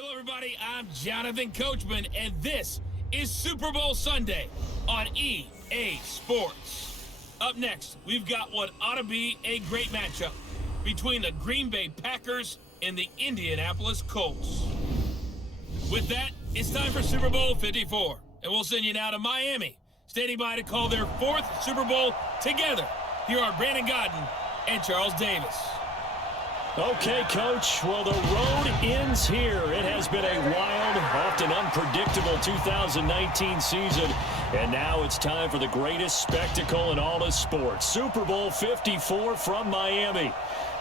Hello, everybody. I'm Jonathan Coachman, and this is Super Bowl Sunday on EA Sports. Up next, we've got what ought to be a great matchup between the Green Bay Packers and the Indianapolis Colts. With that, it's time for Super Bowl 54, and we'll send you now to Miami, standing by to call their fourth Super Bowl together. Here are Brandon Godden and Charles Davis. Okay, Coach. Well, the road ends here. It has been a wild, often unpredictable 2019 season, and now it's time for the greatest spectacle in all of sports. Super Bowl 54 from Miami.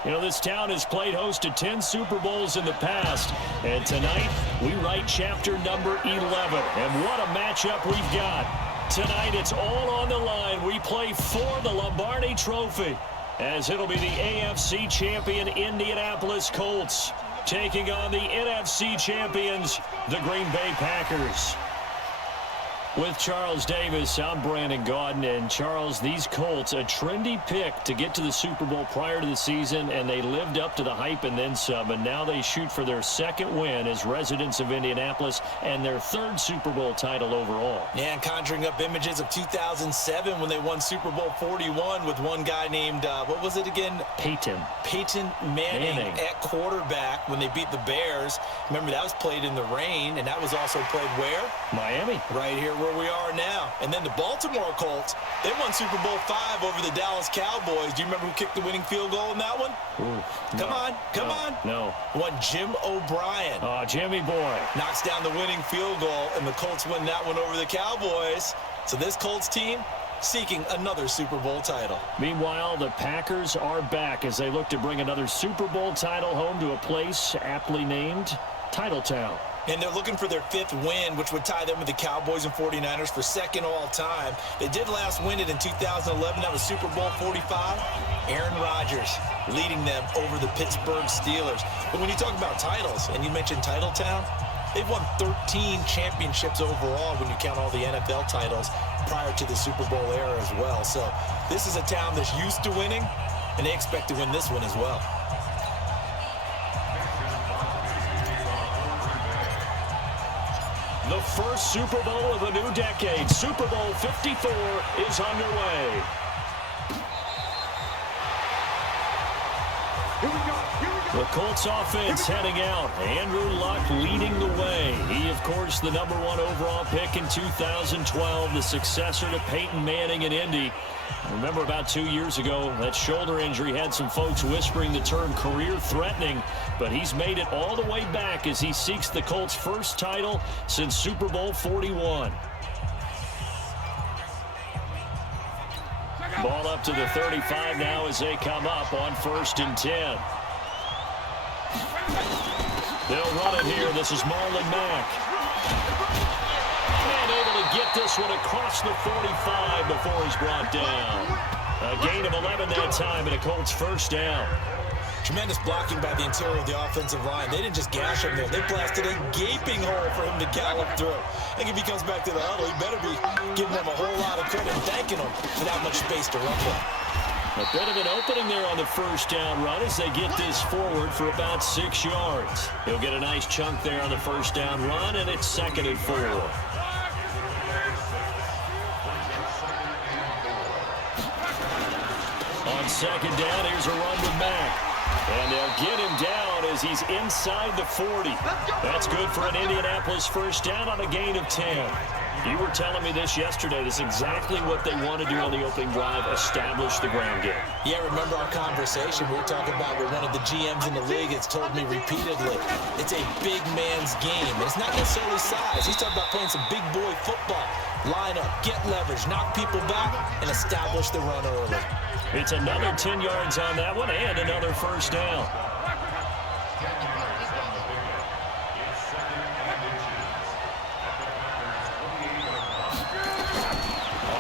You know, this town has played host to 10 Super Bowls in the past, and tonight we write chapter number 11. And what a matchup we've got. Tonight it's all on the line. We play for the Lombardi Trophy, as it'll be the AFC champion Indianapolis Colts taking on the NFC champions, the Green Bay Packers. With Charles Davis, I'm Brandon Godden. And Charles, these Colts, a trendy pick to get to the Super Bowl prior to the season, and they lived up to the hype and then some. And now they shoot for their second win as residents of Indianapolis and their third Super Bowl title overall. Yeah, and conjuring up images of 2007 when they won Super Bowl 41 with one guy named, what was it again? Peyton Manning at quarterback when they beat the Bears. Remember, that was played in the rain, and that was also played where? Miami. Right here where we are now. And then the Baltimore Colts, they won Super Bowl 5 over the Dallas Cowboys. Do you remember who kicked the winning field goal in that one? Ooh, Come on. No. One Jim O'Brien. Oh, Jimmy boy. Knocks down the winning field goal, and the Colts win that one over the Cowboys. So this Colts team seeking another Super Bowl title. Meanwhile, the Packers are back as they look to bring another Super Bowl title home to a place aptly named Titletown. And they're looking for their fifth win, which would tie them with the Cowboys and 49ers for second all-time. They did last win it in 2011. That was Super Bowl 45. Aaron Rodgers leading them over the Pittsburgh Steelers. But when you talk about titles, and you mentioned Titletown, they've won 13 championships overall when you count all the NFL titles prior to the Super Bowl era as well. So this is a town that's used to winning, and they expect to win this one as well. The first Super Bowl of a new decade, Super Bowl 54, is underway. The Colts offense heading out. Andrew Luck leading the way. He, of course, the #1 overall pick in 2012, the successor to Peyton Manning in Indy. Remember, about 2 years ago, that shoulder injury had some folks whispering the term career-threatening, but he's made it all the way back as he seeks the Colts' first title since Super Bowl 41. Ball up to the 35 now as they come up on 1st and 10. They'll run it here. This is Marlon Mack. And able to get this one across the 45 before he's brought down. A gain of 11 that time and a Colts first down. Tremendous blocking by the interior of the offensive line. They didn't just gash him there. They blasted a gaping hole for him to gallop through. I think if he comes back to the huddle, he better be giving them a whole lot of credit and thanking them for that much space to run with. A bit of an opening there on the first down run as they get this forward for about 6 yards. He'll get a nice chunk there on the first down run, and it's 2nd and 4. On 2nd down, here's a run with Mack. And they'll get him down as he's inside the 40. That's good for an Indianapolis first down on a gain of 10. You were telling me this yesterday. This is exactly what they want to do on the opening drive, establish the ground game. Yeah, remember our conversation we were talking about with one of the GMs in the league. It's told me repeatedly, it's a big man's game. And it's not necessarily size. He's talking about playing some big boy football. Line up, get leverage, knock people back, and establish the run early. It's another 10 yards on that one and another first down.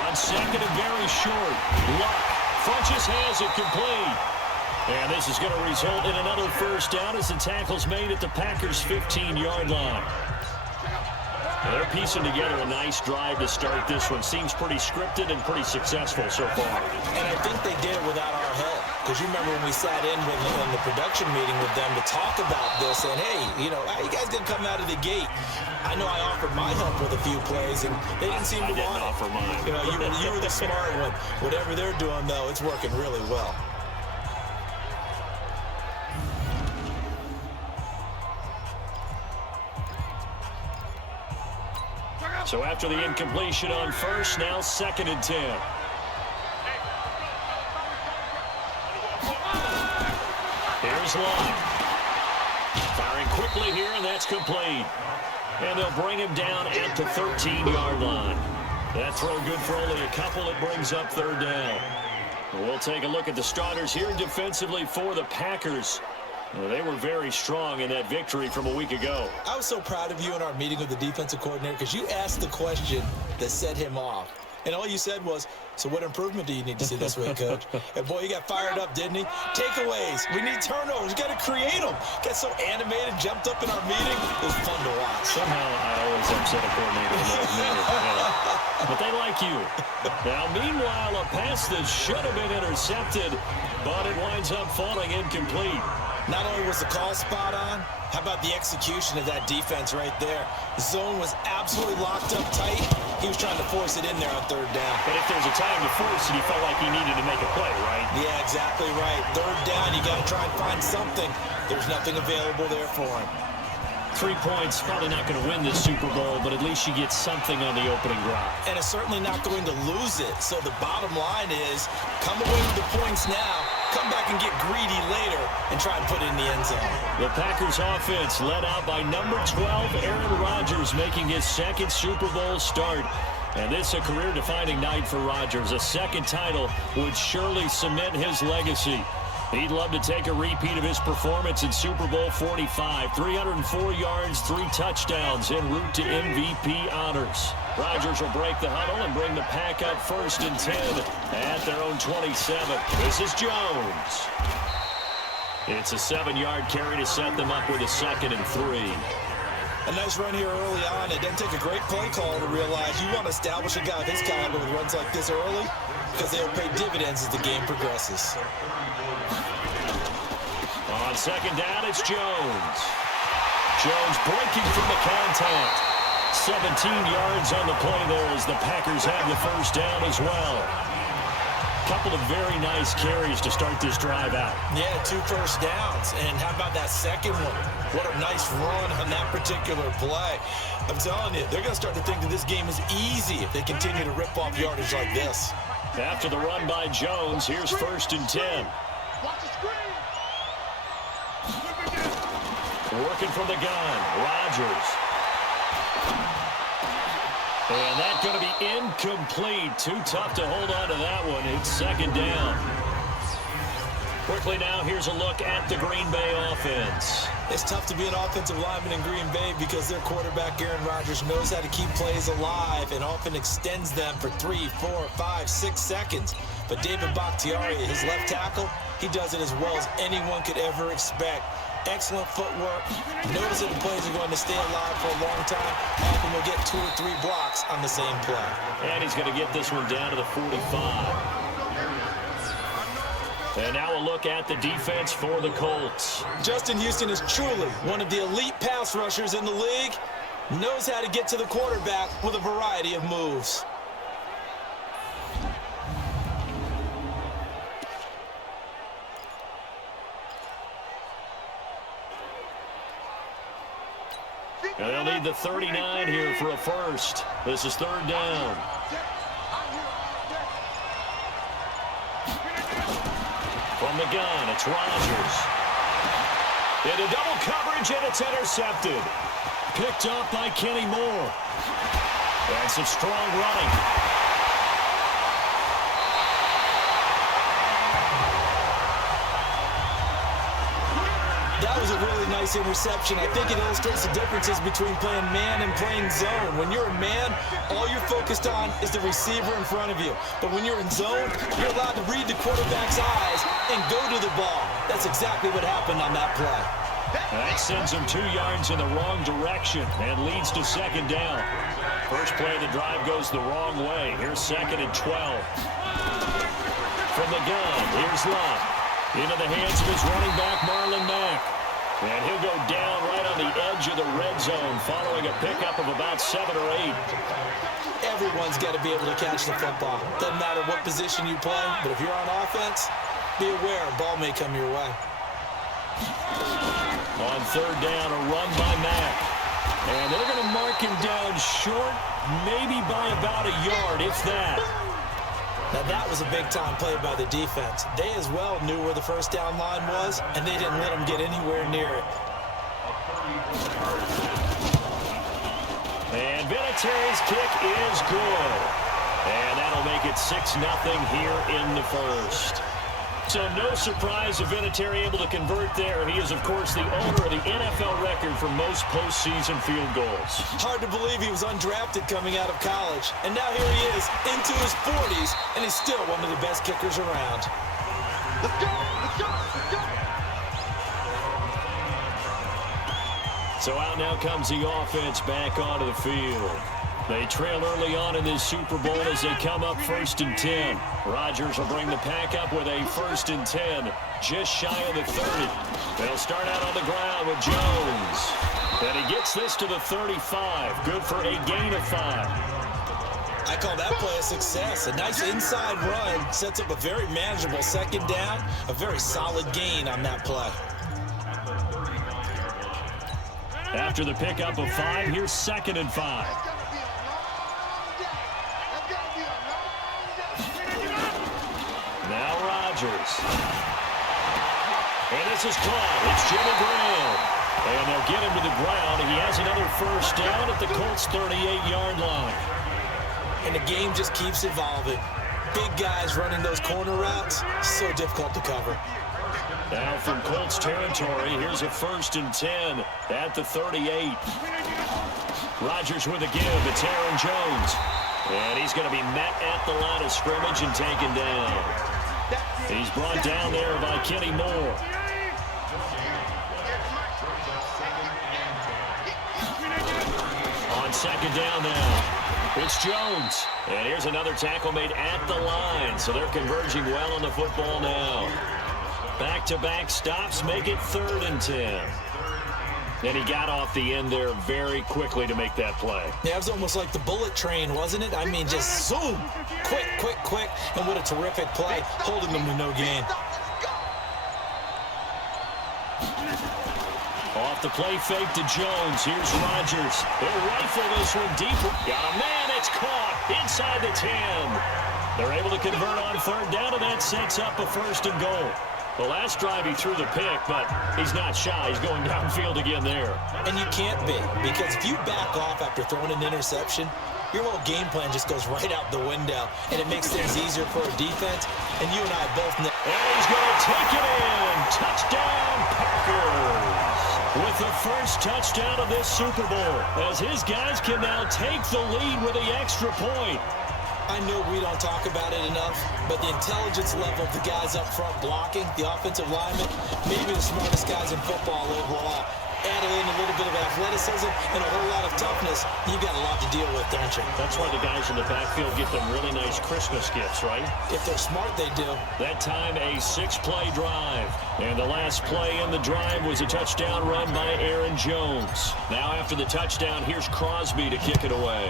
On 2nd and very short, Luck Funches has it complete. And this is going to result in another first down as the tackle's made at the Packers' 15-yard line. They're piecing together a nice drive to start this one. Seems pretty scripted and pretty successful so far. And I think they did it without our help. Because you remember when we sat in the production meeting with them to talk about this, and hey, you know, how you guys gonna come out of the gate? I know I offered my help with a few plays, and they didn't seem to want it. I didn't offer mine. You know, you were the smart one. Whatever they're doing, though, it's working really well. So after the incompletion on first, now 2nd and 10. Here's Lott. Firing quickly here, and that's complete. And they'll bring him down at the 13-yard line. That throw good for only a couple. It brings up 3rd down. We'll take a look at the starters here defensively for the Packers. They were very strong in that victory from a week ago. I was so proud of you in our meeting with the defensive coordinator because you asked the question that set him off. And all you said was, so what improvement do you need to see this week, Coach? And, boy, he got fired up, didn't he? Takeaways. We need turnovers. We got to create them. Got so animated, jumped up in our meeting. It was fun to watch. Somehow I always upset a coordinator in those meetings. Yeah. But they like you. Now, meanwhile, a pass that should have been intercepted, but it winds up falling incomplete. Not only was the call spot on, how about the execution of that defense right there? The zone was absolutely locked up tight. He was trying to force it in there on 3rd down. But if there's a time to force it, he felt like he needed to make a play, right? Yeah, exactly right. 3rd down, you got to try and find something. There's nothing available there for him. 3 points, probably not going to win this Super Bowl, but at least you get something on the opening drive. And it's certainly not going to lose it. So the bottom line is, come away with the points now, come back and get greedy later, and try and put it in the end zone. The Packers offense led out by number 12, Aaron Rodgers, making his 2nd Super Bowl start. And this a career-defining night for Rodgers. A 2nd title would surely cement his legacy. He'd love to take a repeat of his performance in Super Bowl 45. 304 yards, 3 touchdowns en route to MVP honors. Rodgers will break the huddle and bring the Pack up 1st and 10 at their own 27. This is Jones. It's a 7-yard carry to set them up with a 2nd and 3. A nice run here early on. It doesn't take a great play call to realize you want to establish a guy of his caliber with runs like this early because they'll pay dividends as the game progresses. On 2nd down, it's Jones. Jones breaking from the contact. 17 yards on the play there as the Packers have the 1st down as well. Couple of very nice carries to start this drive out. Yeah, 2 first downs. And how about that second one? What a nice run on that particular play. I'm telling you, they're going to start to think that this game is easy if they continue to rip off yardage like this. After the run by Jones, here's 1st and 10. Working from the gun, Rodgers. And that's going to be incomplete. Too tough to hold on to that one. It's 2nd down. Quickly now, here's a look at the Green Bay offense. It's tough to be an offensive lineman in Green Bay because their quarterback, Aaron Rodgers, knows how to keep plays alive and often extends them for 3, 4, 5, 6 seconds. But David Bakhtiari, his left tackle, he does it as well as anyone could ever expect. Excellent footwork. Notice that the plays are going to stay alive for a long time. Often we'll get 2 or 3 blocks on the same play. And he's going to get this one down to the 45. And now a look at the defense for the Colts. Justin Houston is truly one of the elite pass rushers in the league. Knows how to get to the quarterback with a variety of moves. And they'll need the 39 here for a first. This is 3rd down. From the gun, it's Rodgers. Into double coverage, and it's intercepted. Picked up by Kenny Moore. And some strong running. That was a really nice interception. I think it illustrates the differences between playing man and playing zone. When you're a man, all you're focused on is the receiver in front of you. But when you're in zone, you're allowed to read the quarterback's eyes and go to the ball. That's exactly what happened on that play. That sends him 2 yards in the wrong direction and leads to second down. First play of the drive goes the wrong way. Here's 2nd and 12. From the gun, here's Love. Into the hands of his running back, Marlon Mack. And he'll go down right on the edge of the red zone following a pickup of about 7 or 8. Everyone's got to be able to catch the football. Doesn't matter what position you play, but if you're on offense, be aware a ball may come your way. On 3rd down, a run by Mack. And they're going to mark him down short, maybe by about a yard, if that. Now that was a big-time play by the defense. They as well knew where the first down line was, and they didn't let them get anywhere near it. And Vinatieri's kick is good. And that'll make it 6-0 here in the first. So no surprise if Vinatieri able to convert there. He is, of course, the owner of the NFL record for most postseason field goals. Hard to believe he was undrafted coming out of college. And now here he is into his 40s, and he's still one of the best kickers around. Let's go! Let's go! Let's go! So out now comes the offense back onto the field. They trail early on in this Super Bowl as they come up 1st and 10. Rodgers will bring the pack up with a 1st and 10, just shy of the 30. They'll start out on the ground with Jones. And he gets this to the 35. Good for a gain of 5. I call that play a success. A nice inside run sets up a very manageable 2nd down. A very solid gain on that play. After the pickup of 5, here's 2nd and 5. Now Rodgers. And this is caught. It's Jimmy Graham. And they'll get him to the ground. He has another 1st down at the Colts' 38-yard line. And the game just keeps evolving. Big guys running those corner routes, so difficult to cover. Now from Colts territory, here's a 1st and 10 at the 38. Rodgers with a give. It's Aaron Jones. And he's going to be met at the line of scrimmage and taken down. He's brought down there by Kenny Moore. On 2nd down now, it's Jones. And here's another tackle made at the line. So they're converging well on the football now. Back-to-back stops make it 3rd and 10. And he got off the end there very quickly to make that play. Yeah, it was almost like the bullet train, wasn't it? I mean, just zoom. Quick, quick, quick. And what a terrific play, holding them to no gain. Off the play fake to Jones. Here's Rodgers. They'll rifle this one deeper. Got a man. It's caught inside the 10. They're able to convert on 3rd down, and that sets up a 1st and goal. The last drive he threw the pick, but he's not shy. He's going downfield again there. And you can't be, because if you back off after throwing an interception, your whole game plan just goes right out the window, and it makes things easier for a defense. And you and I both know. And he's going to take it in. Touchdown, Packers. With the first touchdown of this Super Bowl, as his guys can now take the lead with the extra point. I know we don't talk about it enough, but the intelligence level of the guys up front blocking, the offensive linemen, maybe the smartest guys in football overall. Added in a little bit of athleticism and a whole lot of toughness. You got a lot to deal with, don't you? That's why the guys in the backfield get them really nice Christmas gifts, right? If they're smart, they do. That time, a 6-play drive. And the last play in the drive was a touchdown run by Aaron Jones. Now after the touchdown, here's Crosby to kick it away.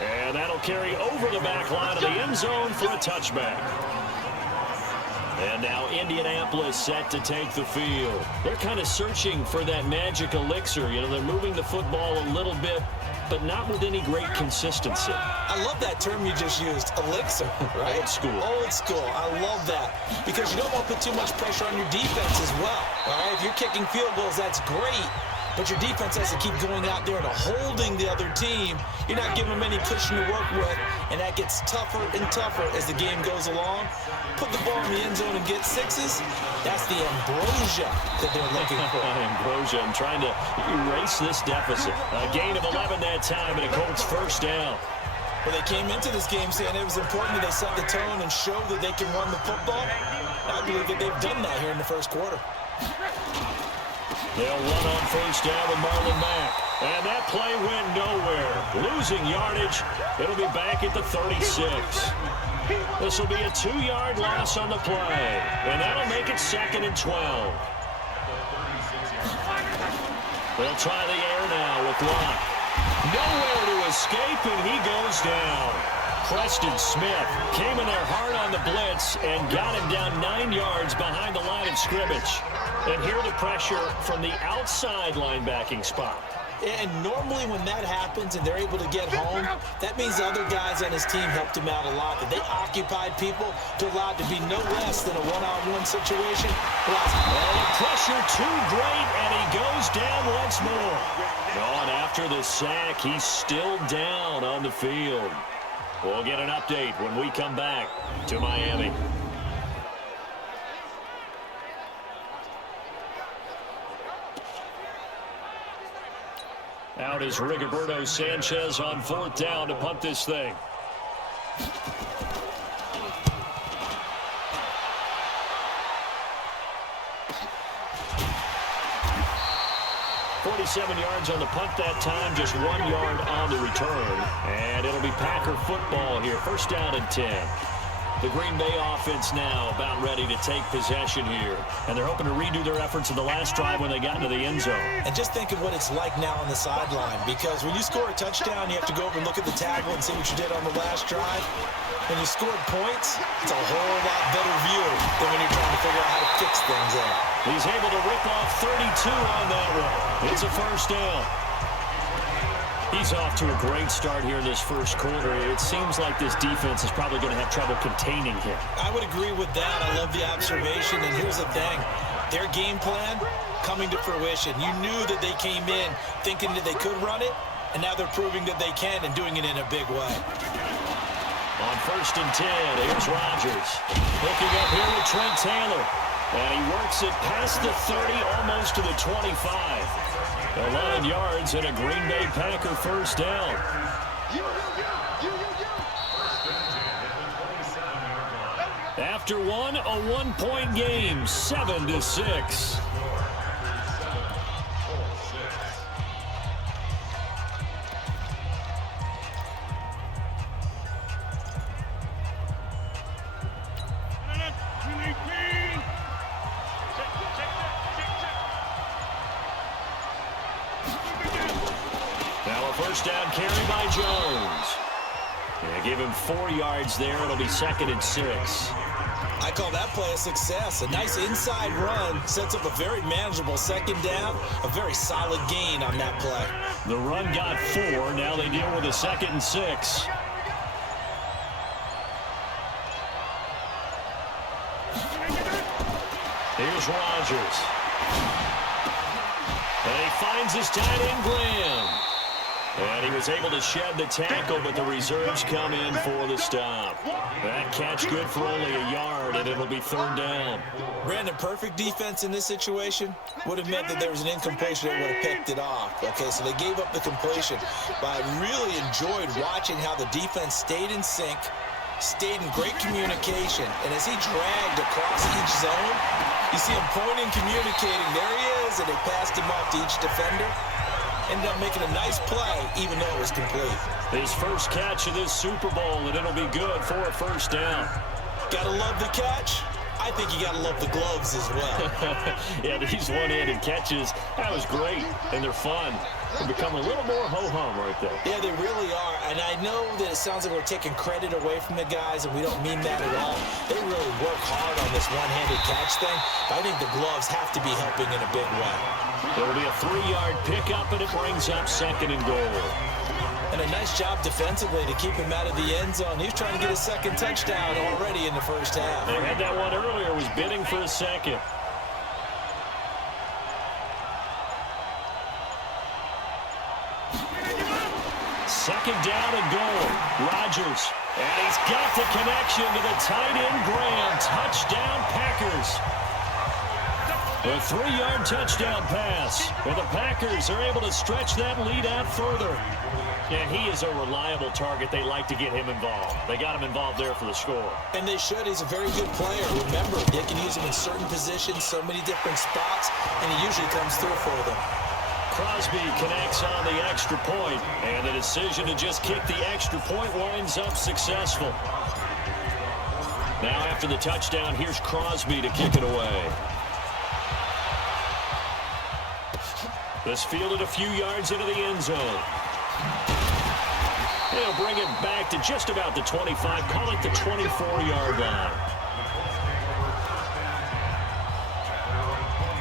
And that'll carry over the back line of the end zone for a touchback. And now Indianapolis set to take the field. They're kind of searching for that magic elixir. You know, they're moving the football a little bit, but not with any great consistency. I love that term you just used, elixir, right? Old school. Old school. I love that. Because you don't want to put too much pressure on your defense as well. All right, if you're kicking field goals, that's great. But your defense has to keep going out there and holding the other team. You're not giving them any cushion to work with, and that gets tougher and tougher as the game goes along. Put the ball in the end zone and get 6s. That's the ambrosia that they're looking for. Ambrosia, I'm trying to erase this deficit. A gain of 11 that time, and a Colts 1st down. Well, they came into this game saying it was important that they set the tone and show that they can run the football. I believe that they've done that here in the first quarter. They'll run on first down with Marlon Mack. And that play went nowhere. Losing yardage. It'll be back at the 36. This will be a 2-yard loss on the play. And that'll make it 2nd and 12. They'll try the air now with Locke. Nowhere to escape, and he goes down. Preston Smith came in there hard on the blitz and got him down 9 yards behind the line of scrimmage. And here the pressure from the outside linebacking spot. And normally when that happens and they're able to get home, that means other guys on his team helped him out a lot. That they occupied people to allow it to be no less than a one-on-one situation. Well, the pressure too great, and he goes down once more. On after the sack, he's still down on the field. We'll get an update when we come back to Miami. Out is Rigoberto Sanchez on 4th down to punt this thing. .47 yards on the punt that time, just 1 yard on the return. And it'll be Packer football here. First down and 10. The Green Bay offense now about ready to take possession here. And they're hoping to redo their efforts in the last drive when they got into the end zone. And just think of what it's like now on the sideline. Because when you score a touchdown, you have to go over and look at the table and see what you did on the last drive. When you scored points, it's a whole lot better view than when you're trying to figure out how to fix things out. He's able to rip off 32 on that one. It's a first down. He's off to a great start here in this first quarter. It seems like this defense is probably going to have trouble containing him. I would agree with that. I love the observation. And here's the thing. Their game plan coming to fruition. You knew that they came in thinking that they could run it, and now they're proving that they can and doing it in a big way. On first and 10, here's Rodgers. Looking up here with Trent Taylor. And he works it past the 30, almost to the 25. 11 yards and a Green Bay Packer first down. After one, a 1-point game, 7-6. First down carry by Jones. Yeah, give him 4 yards there. It'll be 2nd and 6. I call that play a success. A nice inside run sets up a very manageable 2nd down. A very solid gain on that play. The run got 4. Now they deal with a 2nd and 6. Here's Rodgers. And he finds his tight end, Graham. And he was able to shed the tackle, but the reserves come in for the stop. That catch good for only a yard, and it'll be 3rd down. Brandon, perfect defense in this situation would have meant that there was an incompletion that would have picked it off. Okay, so they gave up the completion. But I really enjoyed watching how the defense stayed in sync, stayed in great communication. And as he dragged across each zone, you see him pointing, communicating. There he is, and they passed him off to each defender. Ended up making a nice play, even though it was complete. His first catch of this Super Bowl, and it'll be good for a first down. Gotta love the catch. I think you gotta love the gloves as well. Yeah, these one-handed catches, that was great, and they're fun. They become a little more ho-hum right there. Yeah, they really are, and I know that it sounds like we're taking credit away from the guys, and we don't mean that at all. They really work hard on this one-handed catch thing, but I think the gloves have to be helping in a big way. There'll be a 3-yard pickup, and it brings up 2nd and goal. And a nice job defensively to keep him out of the end zone. He was trying to get his 2nd touchdown already in the first half. They had that one earlier, was bidding for a 2nd. Second down and goal. Rodgers. And he's got the connection to the tight end, Graham. Touchdown, Packers. A 3-yard touchdown pass. And the Packers are able to stretch that lead out further. And he is a reliable target. They like to get him involved. They got him involved there for the score. And they should. He's a very good player. Remember, they can use him in certain positions, so many different spots, and he usually comes through for them. Crosby connects on the extra point, and the decision to just kick the extra point winds up successful. Now after the touchdown, here's Crosby to kick it away. This fielded a few yards into the end zone. They'll bring it back to just about the 25, call it the 24-yard line.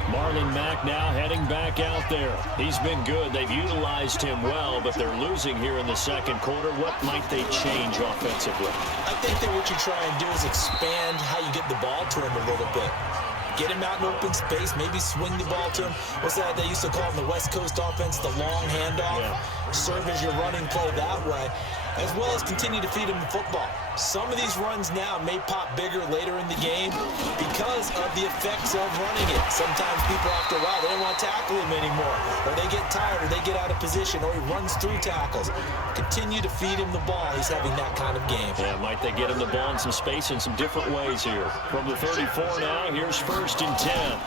Marlon Mack now heading back out there. He's been good. They've utilized him well, but they're losing here in the second quarter. What might they change offensively? I think that what you try and do is expand how you get the ball to him a little bit. Get him out in open space, maybe swing the ball to him. What's that they used to call in the West Coast offense, the long handoff? Yeah. Serve as your running play that way, as well as continue to feed him the football. Some of these runs now may pop bigger later in the game because of the effects of running it. Sometimes people, after a while, they don't want to tackle him anymore, or they get tired, or they get out of position, or he runs through tackles. Continue to feed him the ball. He's having that kind of game. Yeah, might they get him the ball in some space in some different ways here. From the 34 now, here's 1st and 10.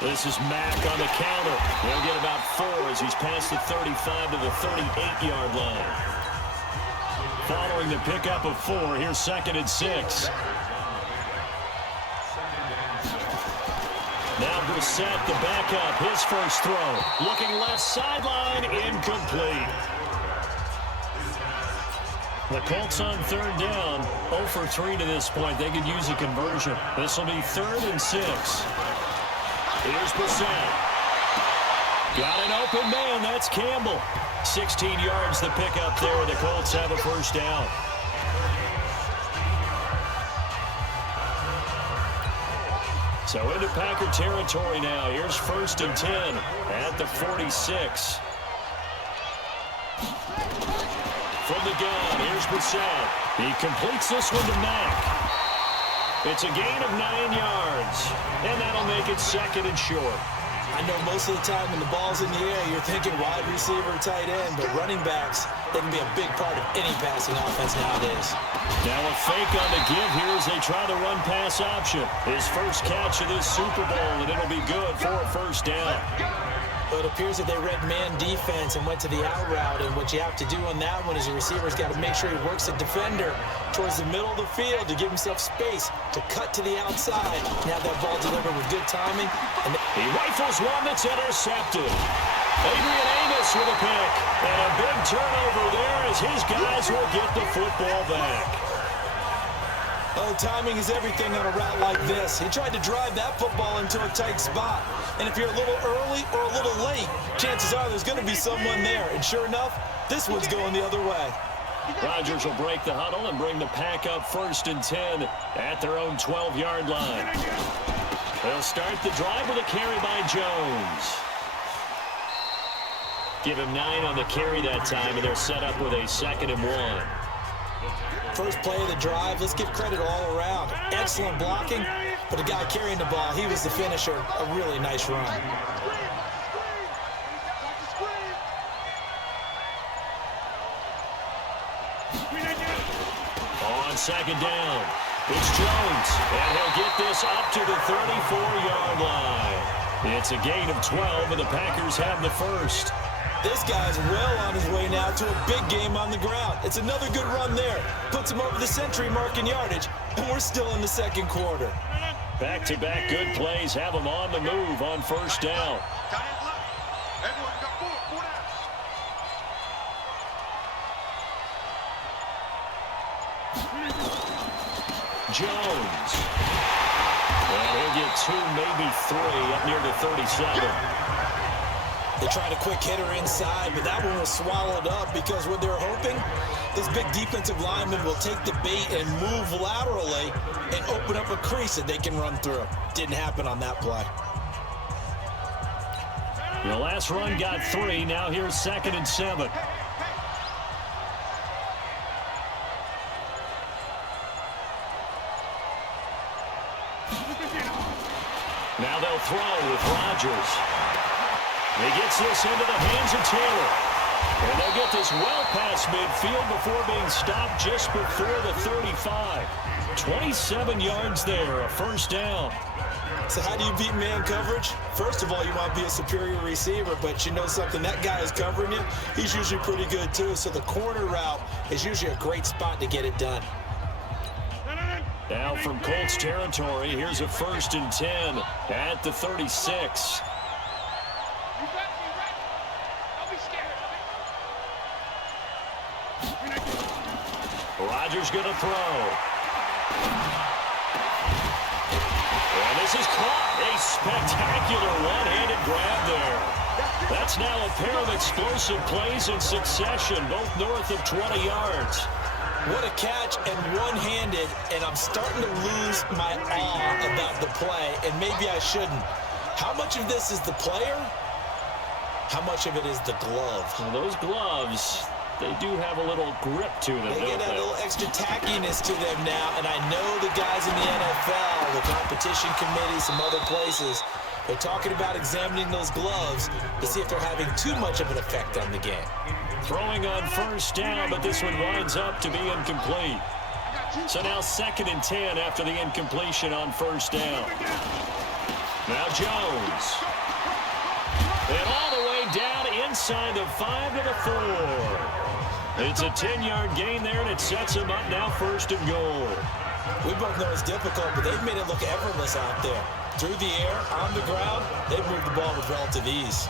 This is Mack on the counter. He'll get about 4 as he's past the 35 to the 38-yard line. Following the pickup of 4, here's 2nd and 6. Now Brissett, the backup, his first throw. Looking left sideline, incomplete. The Colts on 3rd down, 0 for 3 to this point. They could use a conversion. This will be 3rd and 6. Here's Brissett. Got an open man. That's Campbell. 16 yards the pickup there. The Colts have a first down. So into Packer territory now. Here's 1st and 10 at the 46. From the gun, here's Brissett. He completes this one to Mack. It's a gain of 9 yards, and that'll make it 2nd and short. I know most of the time when the ball's in the air, you're thinking wide receiver, tight end, but running backs, they can be a big part of any passing offense nowadays. Now a fake on the give here as they try the run-pass option. His first catch of this Super Bowl, and it'll be good for a first down. Well, it appears that they read man defense and went to the out route, and what you have to do on that one is the receiver's got to make sure he works the defender towards the middle of the field to give himself space to cut to the outside and have that ball delivered with good timing. And he rifles one that's intercepted. Adrian Amos with a pick, and a big turnover there as his guys will get the football back. Oh, timing is everything on a route like this. He tried to drive that football into a tight spot. And if you're a little early or a little late, chances are there's going to be someone there. And sure enough, this one's going the other way. Rodgers will break the huddle and bring the Pack up 1st and 10 at their own 12-yard line. They'll start the drive with a carry by Jones. Give him 9 on the carry that time, and they're set up with a 2nd and 1. First play of the drive, let's give credit all around. Excellent blocking, but the guy carrying the ball, he was the finisher. A really nice run. On 2nd down, it's Jones, and he'll get this up to the 34-yard line. It's a gain of 12, and the Packers have the first. This guy's well on his way now to a big game on the ground. It's another good run there. Puts him over the century mark in yardage, and we're still in the second quarter. Back-to-back good plays have him on the move on 1st down. Jones. And he'll get 2, maybe 3 up near the 37. They tried a quick hitter inside, but that one was swallowed up because what they're hoping, this big defensive lineman will take the bait and move laterally and open up a crease that they can run through. Didn't happen on that play. The last run got 3. Now here's 2nd and 7. Now they'll throw with Rodgers. He gets this into the hands of Taylor. And they'll get this well past midfield before being stopped just before the 35. 27 yards there, a first down. So how do you beat man coverage? First of all, you want to be a superior receiver, but you know something, that guy is covering you. He's usually pretty good too, so the corner route is usually a great spot to get it done. Now from Colts territory, here's a 1st and 10 at the 36. Rodgers going to throw. And this is caught. A spectacular one-handed grab there. That's now a pair of explosive plays in succession, both north of 20 yards. What a catch, and one-handed, and I'm starting to lose my awe about the play, and maybe I shouldn't. How much of this is the player? How much of it is the glove? Well, those gloves, they do have a little grip to them, They get a little extra tackiness to them now, and I know the guys in the NFL, the competition committee, some other places, they're talking about examining those gloves to see if they're having too much of an effect on the game. Throwing on 1st down, but this one winds up to be incomplete. So now 2nd and 10 after the incompletion on 1st down. Now Jones. And all the way down inside the 5 to the 4. It's a 10-yard gain there, and it sets him up now 1st and goal. We both know it's difficult, but they've made it look effortless out there. Through the air, on the ground, they've moved the ball with relative ease.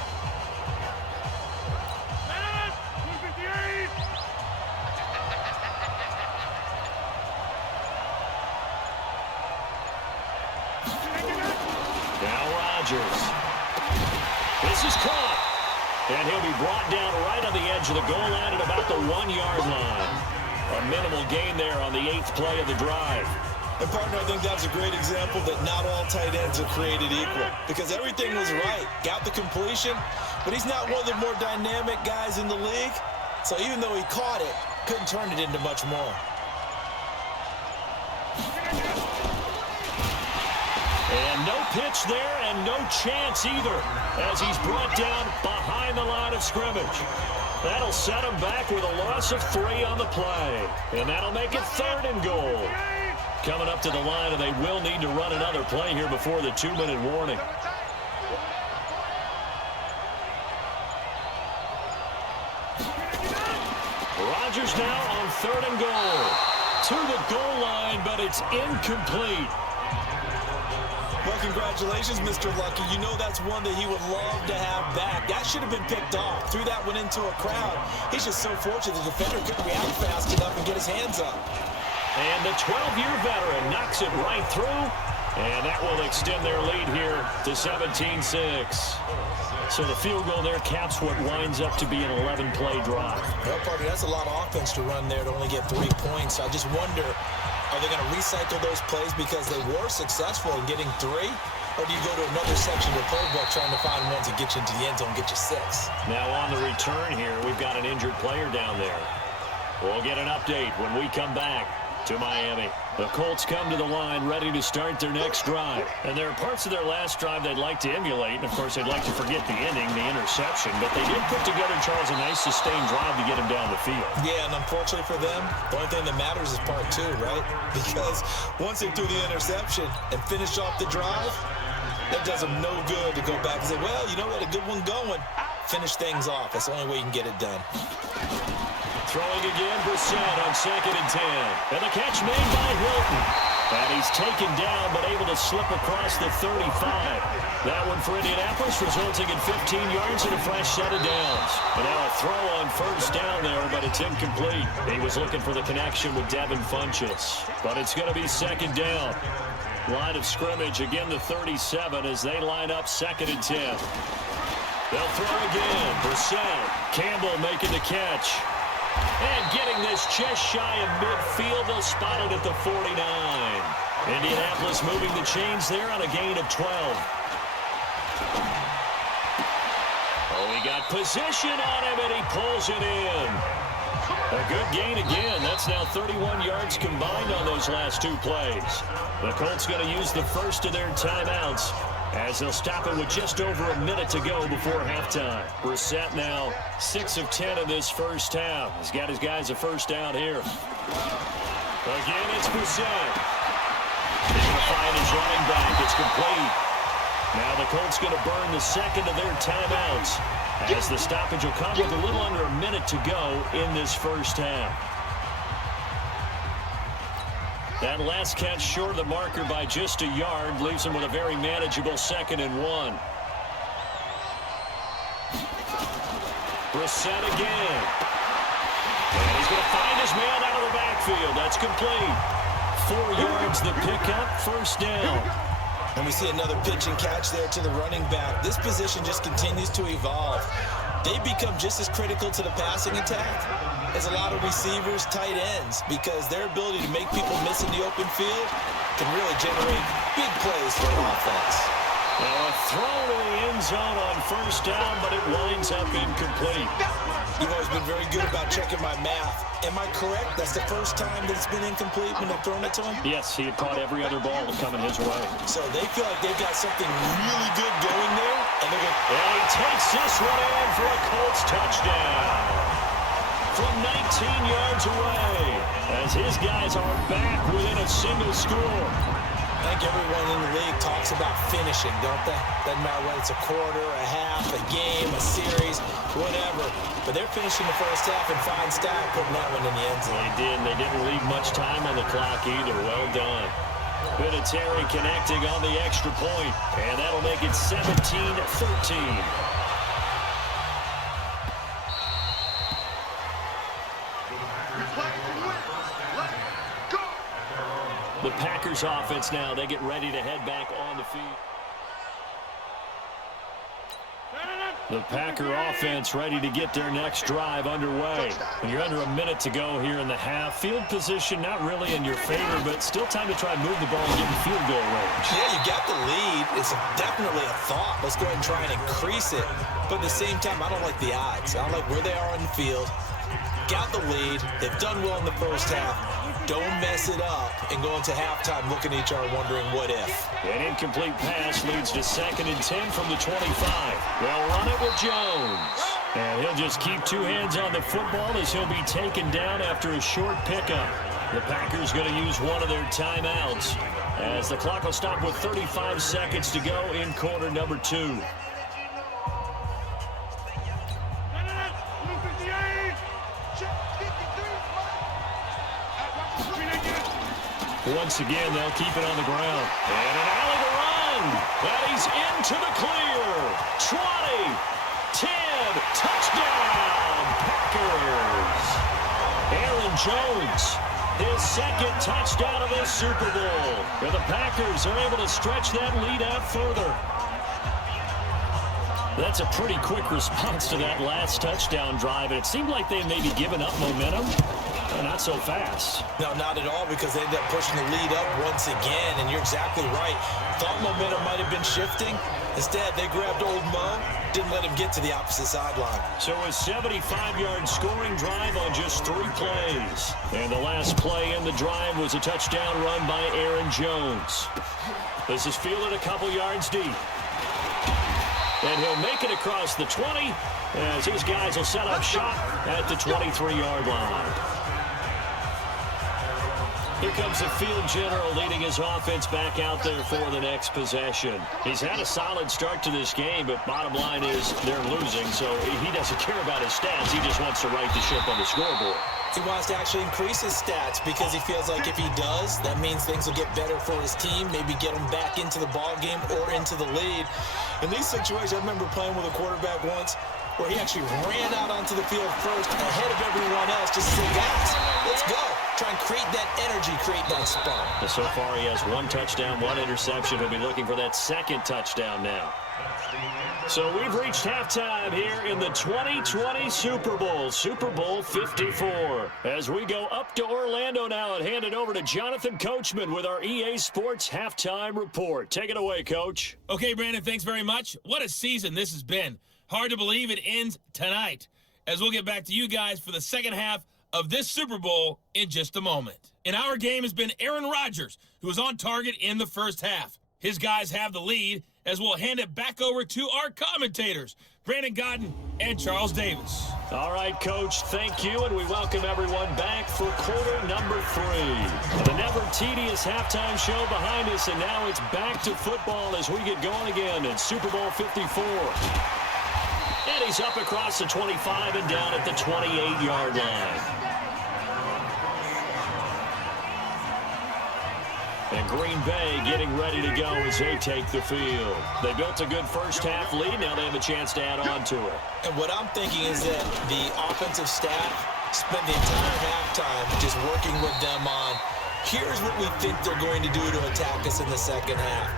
Now Rodgers. This is caught. And he'll be brought down right on the edge of the goal line at about the 1-yard line. A minimal gain there on the 8th play of the drive. And, partner, I think that was a great example that not all tight ends are created equal, because everything was right. Got the completion, but he's not one of the more dynamic guys in the league. So even though he caught it, couldn't turn it into much more. And no pitch there, and no chance either, as he's brought down behind the line of scrimmage. That'll set him back with a loss of 3 on the play. And that'll make it 3rd and goal. Coming up to the line, and they will need to run another play here before the 2-minute warning. Rodgers now on 3rd and goal. To the goal line, but it's incomplete. Well, congratulations, Mr. Lucky. You know that's one that he would love to have back. That should have been picked off. Threw that one into a crowd. He's just so fortunate the defender couldn't react fast enough and get his hands up. And the 12-year veteran knocks it right through. And that will extend their lead here to 17-6. So the field goal there caps what winds up to be an 11-play drive. Well, partner, that's a lot of offense to run there to only get 3 points. So I just wonder, are they going to recycle those plays because they were successful in getting 3? Or do you go to another section of the playbook trying to find ones that get you into the end zone and get you 6? Now on the return here, we've got an injured player down there. We'll get an update when we come back to Miami. The Colts come to the line ready to start their next drive. And there are parts of their last drive they'd like to emulate. And, of course, they'd like to forget the ending, the interception. But they did put together, Charles, a nice sustained drive to get him down the field. Yeah, and unfortunately for them, the only thing that matters is part 2, right? Because once they threw the interception and finished off the drive, that does them no good to go back and say, well, you know, we had a good one going. Finish things off. That's the only way you can get it done. Throwing again, Brissett on 2nd and 10. And the catch made by Hilton. And he's taken down, but able to slip across the 35. That one for Indianapolis, resulting in 15 yards and a fresh set of downs. And now a throw on 1st down there, but it's incomplete. He was looking for the connection with Devin Funchess. But it's going to be 2nd down. Line of scrimmage, again the 37 as they line up 2nd and 10. They'll throw again. Brissett. Campbell making the catch. And getting this just shy of midfield, they'll spot it at the 49. Indianapolis moving the chains there on a gain of 12. Oh, he got position on him, and he pulls it in. A good gain again. That's now 31 yards combined on those last 2 plays. The Colts going to use the first of their timeouts as they'll stop it with just over a minute to go before halftime. Brissett now 6 of 10 in this first half. He's got his guys a first down here. Again, it's Brissett. He's going to find his running back. It's complete. Now the Colts going to burn the second of their timeouts, as the stoppage will come with a little under a minute to go in this first half. That last catch short of the marker by just a yard leaves him with a very manageable 2nd and 1. Brissett again. And he's going to find his man out of the backfield. That's complete. 4 yards the pickup, first down. And we see another pitch and catch there to the running back. This position just continues to evolve. They become just as critical to the passing attack as a lot of receivers, tight ends, because their ability to make people miss in the open field can really generate big plays for an offense. Now a throw to the end zone on first down, but it winds up incomplete. You've always been very good about checking my math. Am I correct? That's the first time that it's been incomplete when they've thrown it to him? Yes, he had caught every other ball coming his way. So they feel like they've got something really good going there, and they're going to... And he takes this one in for a Colts touchdown from 19 yards away, as his guys are back within a single score. I think everyone in the league talks about finishing, don't they? Doesn't matter whether it's a quarter, a half, a game, a series, whatever. But they're finishing the first half in fine style, putting that one in the end zone. They did. They didn't leave much time on the clock either. Well done. Vinatieri connecting on the extra point, and that'll make it 17-13. The Packers offense now, they get ready to head back on the field. The Packer offense ready to get their next drive underway. And you're under a minute to go here in the half. Field position not really in your favor, but still time to try and move the ball and get in field goal range. Yeah, you got the lead. It's definitely a thought. Let's go ahead and try and increase it. But at the same time, I don't like the odds. I don't like where they are on the field. Got the lead. They've done well in the first half. Don't mess it up and go into halftime looking at each other wondering what if. An incomplete pass leads to 2nd and 10 from the 25. They'll run it with Jones. And he'll just keep 2 hands on the football as he'll be taken down after a short pickup. The Packers going to use one of their timeouts, as the clock will stop with 35 seconds to go in quarter number 2. Once again, they'll keep it on the ground. And an alley to run. And he's into the clear. 20, 10, touchdown, Packers. Aaron Jones, his 2nd touchdown of the Super Bowl. And the Packers are able to stretch that lead out further. That's a pretty quick response to that last touchdown drive, and it seemed like they may be giving up momentum. Not so fast. No, not at all, because they ended up pushing the lead up once again, and you're exactly right. Thought momentum might have been shifting. Instead, they grabbed old Mo, didn't let him get to the opposite sideline. So a 75-yard scoring drive on just 3 plays. And the last play in the drive was a touchdown run by Aaron Jones. This is fielded a couple yards deep. And he'll make it across the 20, as his guys will set up shop at the 23-yard line. Here comes the field general leading his offense back out there for the next possession. He's had a solid start to this game, but bottom line is they're losing, so he doesn't care about his stats. He just wants to right the ship on the scoreboard. He wants to actually increase his stats, because he feels like if he does, that means things will get better for his team, maybe get him back into the ball game or into the lead. In these situations, I remember playing with a quarterback once where he actually ran out onto the field first ahead of everyone else just to say, guys, let's go. Try and create that energy, create that spark. So far, he has 1 touchdown, 1 interception. He'll be looking for that 2nd touchdown now. So we've reached halftime here in the 2020 Super Bowl, Super Bowl 54. As we go up to Orlando now and hand it over to Jonathan Coachman with our EA Sports Halftime Report. Take it away, Coach. Okay, Brandon, thanks very much. What a season this has been. Hard to believe it ends tonight, as we'll get back to you guys for the second half of this Super Bowl in just a moment. In our game has been Aaron Rodgers, who was on target in the first half. His guys have the lead as we'll hand it back over to our commentators, Brandon Godden and Charles Davis. All right, Coach, thank you, and we welcome everyone back for quarter number 3. The never tedious halftime show behind us, and now it's back to football as we get going again in Super Bowl 54. And he's up across the 25 and down at the 28-yard line. And Green Bay getting ready to go as they take the field. They built a good first-half lead. Now they have a chance to add on to it. And what I'm thinking is that the offensive staff spent the entire halftime just working with them on, here's what we think they're going to do to attack us in the second half.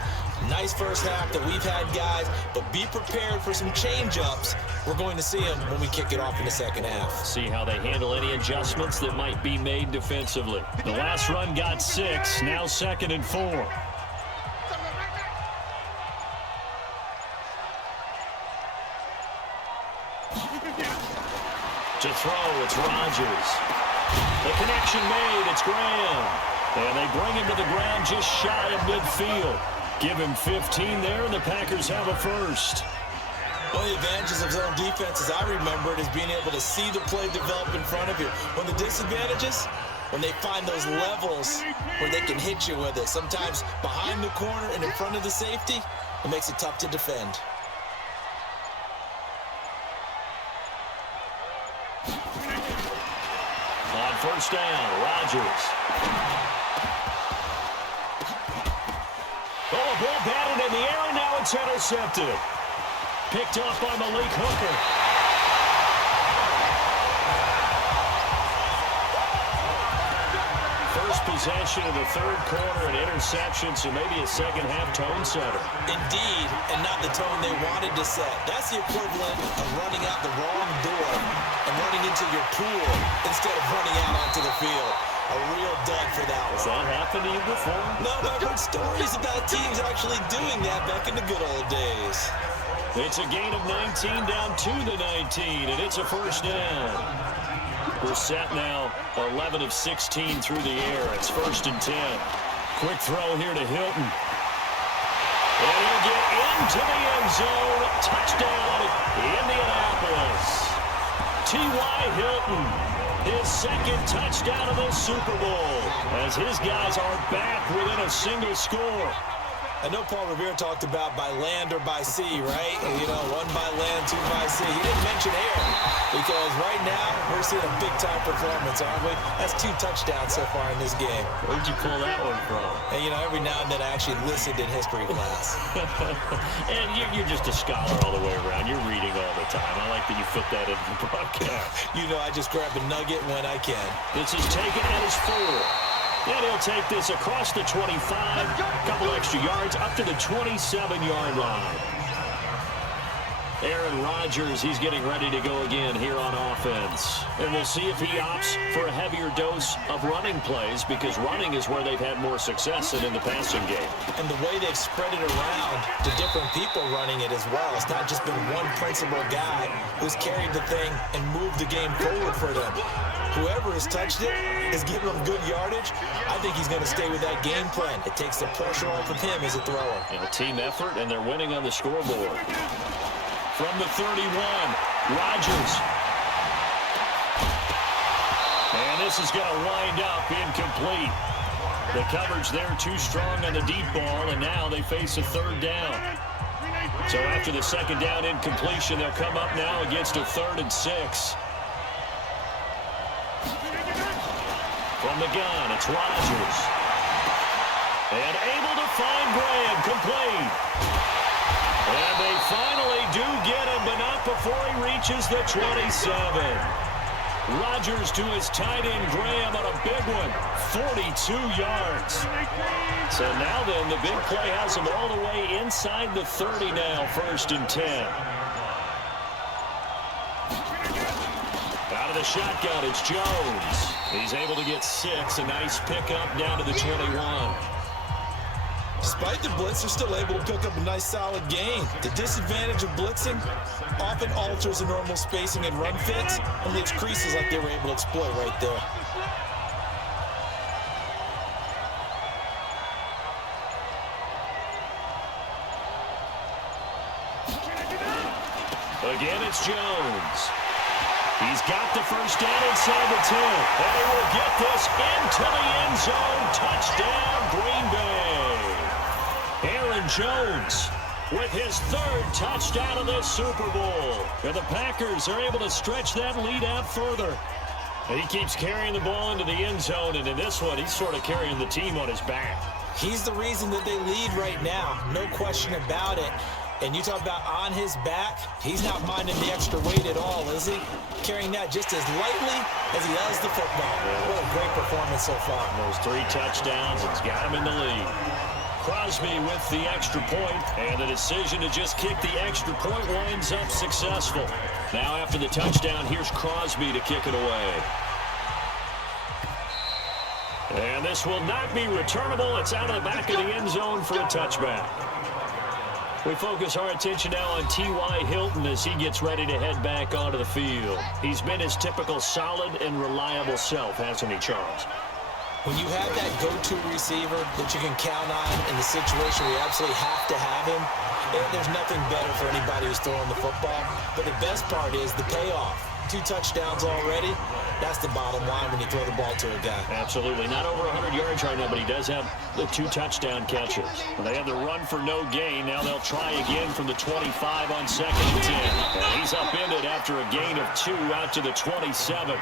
Nice first half that we've had, guys, but be prepared for some change-ups. We're going to see them when we kick it off in the second half. See how they handle any adjustments that might be made defensively. The last run got 6, now 2nd and 4. To throw, it's Rodgers. The connection made, it's Graham. And they bring him to the ground just shy of midfield. Give him 15 there, and the Packers have a first. One of the advantages of zone defense, as I remember it, is being able to see the play develop in front of you. One of the disadvantages, when they find those levels where they can hit you with it. Sometimes behind the corner and in front of the safety, it makes it tough to defend. On first down, Rodgers. Oh, a ball batted in the air, and now it's intercepted. Picked off by Malik Hooker. First possession of the third quarter, an interception, so maybe a second-half tone setter. Indeed, and not the tone they wanted to set. That's the equivalent of running out the wrong door and running into your pool instead of running out onto the field. A real dud for that one. Has that happened to you before? No, but I've heard stories about teams actually doing that back in the good old days. It's a gain of 19 down to the 19, and it's a first down. We're set now, 11 of 16 through the air. It's 1st and 10. Quick throw here to Hilton. And he'll get into the end zone. Touchdown, Indianapolis. T.Y. Hilton, his second touchdown of the Super Bowl, as his guys are back within a single score. I know Paul Revere talked about by land or by sea, right? You know, 1 by land, 2 by sea. He didn't mention air because right now we're seeing a big-time performance, aren't we? That's 2 touchdowns so far in this game. Where'd you pull that one from? And, you know, every now and then I actually listened in history class. And you're just a scholar all the way around. You're reading all the time. I like that you fit that into the broadcast. You know, I just grab a nugget when I can. This is taken at his 4. And he'll take this across the 25, a couple extra yards, up to the 27-yard line. Aaron Rodgers, he's getting ready to go again here on offense. And we'll see if he opts for a heavier dose of running plays, because running is where they've had more success than in the passing game. And the way they've spread it around to different people running it as well. It's not just been one principal guy who's carried the thing and moved the game forward for them. Whoever has touched it is giving them good yardage. I think he's going to stay with that game plan. It takes the pressure off of him as a thrower. And a team effort, and they're winning on the scoreboard. From the 31, Rodgers. And this is going to wind up incomplete. The coverage there too strong on the deep ball, and now they face a 3rd down. So after the 2nd down incompletion, they'll come up now against a 3rd and 6. From the gun, it's Rodgers. And able to find Graham, complete. And they finally do get him, but not before he reaches the 27. Rodgers to his tight end, Graham, on a big one, 42 yards. So now then, the big play has him all the way inside the 30 now, 1st and 10. Out of the shotgun, it's Jones. He's able to get 6, a nice pickup down to the 21. Despite the blitz, they're still able to pick up a nice, solid gain. The disadvantage of blitzing often alters the normal spacing and run fits and leaves creases like they were able to exploit right there. Again, it's Jones. He's got the first down inside the 10. And he will get this into the end zone. Touchdown, Green Bay. Aaron Jones with his third touchdown of this Super Bowl. And the Packers are able to stretch that lead out further. And he keeps carrying the ball into the end zone. And in this one, he's sort of carrying the team on his back. He's the reason that they lead right now. No question about it. And you talk about on his back, he's not minding the extra weight at all, is he? Carrying that just as lightly as he does the football. What a great performance so far. Those 3 touchdowns, it's got him in the lead. Crosby with the extra point, and the decision to just kick the extra point winds up successful. Now after the touchdown, here's Crosby to kick it away. And this will not be returnable. It's out of the back of the end zone for a touchback. We focus our attention now on T.Y. Hilton as he gets ready to head back onto the field. He's been his typical solid and reliable self, hasn't he, Charles? When you have that go-to receiver that you can count on in the situation where you absolutely have to have him, there's nothing better for anybody who's throwing the football. But the best part is the payoff. 2 touchdowns already. That's the bottom line when you throw the ball to a guy. Absolutely. Not over 100 yards right now, but he does have the 2 touchdown catches. They had the run for no gain. Now they'll try again from the 25 on 2nd and 10. And he's upended after a gain of 2 out to the 27.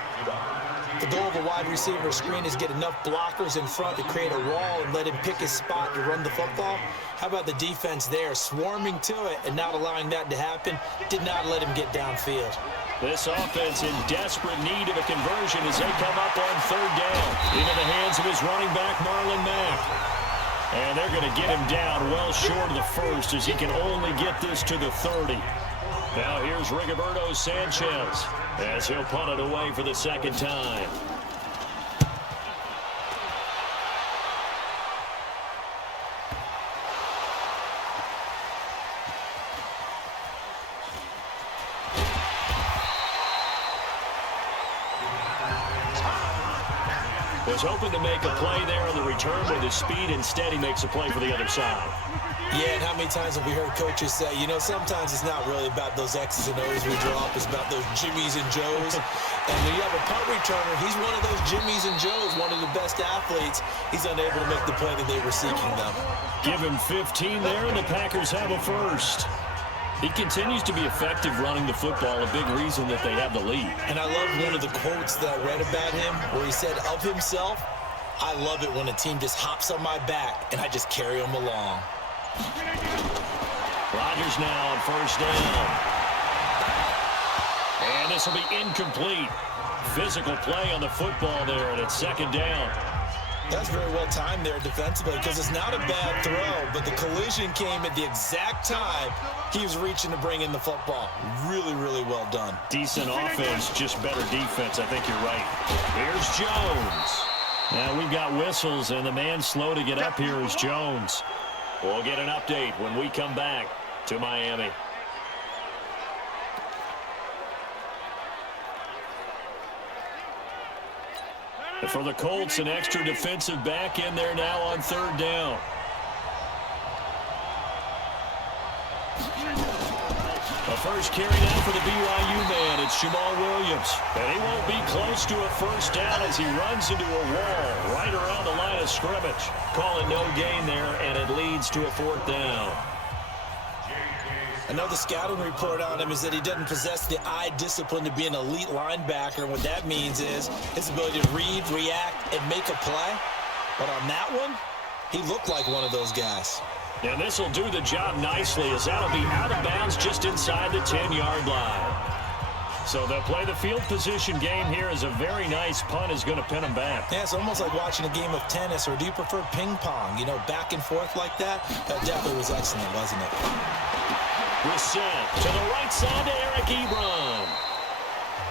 The goal of a wide receiver screen is get enough blockers in front to create a wall and let him pick his spot to run the football. How about the defense there, swarming to it and not allowing that to happen? Did not let him get downfield. This offense in desperate need of a conversion as they come up on 3rd down. Into the hands of his running back, Marlon Mack. And they're going to get him down well short of the first as he can only get this to the 30. Now here's Rigoberto Sanchez as he'll punt it away for the 2nd time. Was hoping to make a play there on the return with his speed. Instead, he makes a play for the other side. Yeah, and how many times have we heard coaches say, you know, sometimes it's not really about those X's and O's we drop. It's about those Jimmies and Joes. And when you have a punt returner, he's one of those Jimmies and Joes, one of the best athletes. He's unable to make the play that they were seeking them. Give him 15 there, and the Packers have a first. He continues to be effective running the football, a big reason that they have the lead. And I love one of the quotes that I read about him where he said of himself, I love it when a team just hops on my back and I just carry them along. Rodgers now on 1st down. And this will be incomplete. Physical play on the football there, and it's 2nd down. That's very well timed there defensively because it's not a bad throw, but the collision came at the exact time he was reaching to bring in the football. Really, really well done. Decent offense, just better defense. I think you're right. Here's Jones. Now we've got whistles, and the man slow to get up here is Jones. We'll get an update when we come back to Miami. For the Colts, an extra defensive back in there now on 3rd down. The first carry now for the BYU man. It's Jamal Williams. And he won't be close to a 1st down as he runs into a wall right around the line of scrimmage. Call it no gain there, and it leads to a 4th down. Another scouting report on him is that he doesn't possess the eye discipline to be an elite linebacker. And what that means is his ability to read, react, and make a play. But on that one, he looked like one of those guys. And this will do the job nicely as that'll be out of bounds just inside the 10-yard line. So they'll play the field position game here as a very nice punt is going to pin them back. Yeah, it's almost like watching a game of tennis, or do you prefer ping pong? You know, back and forth like that? That definitely was excellent, wasn't it? Brissett to the right side to Eric Ebron.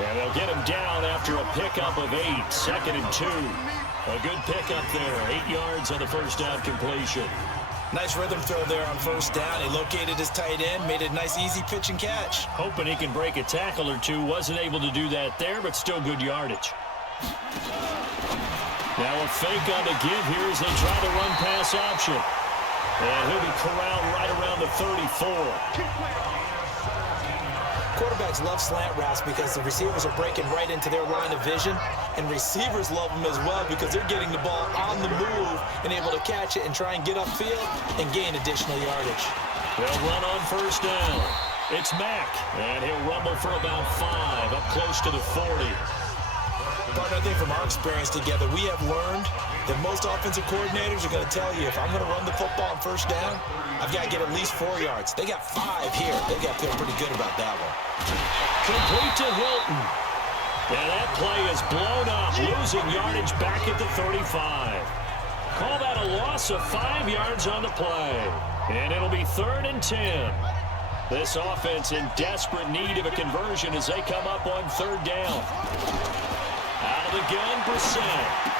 And they'll get him down after a pickup of 8, 2nd and 2. A good pickup there, 8 yards on the 1st down completion. Nice rhythm throw there on 1st down. He located his tight end, made a nice easy pitch and catch. Hoping he can break a tackle or two. Wasn't able to do that there, but still good yardage. Now a fake on the give here as they try to run pass option. And he'll be corralled right around the 34. quarterbacks love slant routes because the receivers are breaking right into their line of vision, and receivers love them as well because they're getting the ball on the move and able to catch it and try and get upfield and gain additional yardage. They'll run on first down. It's Mack, and he'll rumble for about 5, up close to the 40. Partner, I think from our experience together, we have learned that most offensive coordinators are going to tell you, if I'm going to run the football on first down, I've got to get at least 4 yards. They got 5 here. They got to feel pretty good about that one. Complete to Hilton. And that play is blown up, losing yardage back at the 35. Call that a loss of 5 yards on the play. And it'll be 3rd and 10. This offense in desperate need of a conversion as they come up on 3rd down. Out of the gun, Brissett.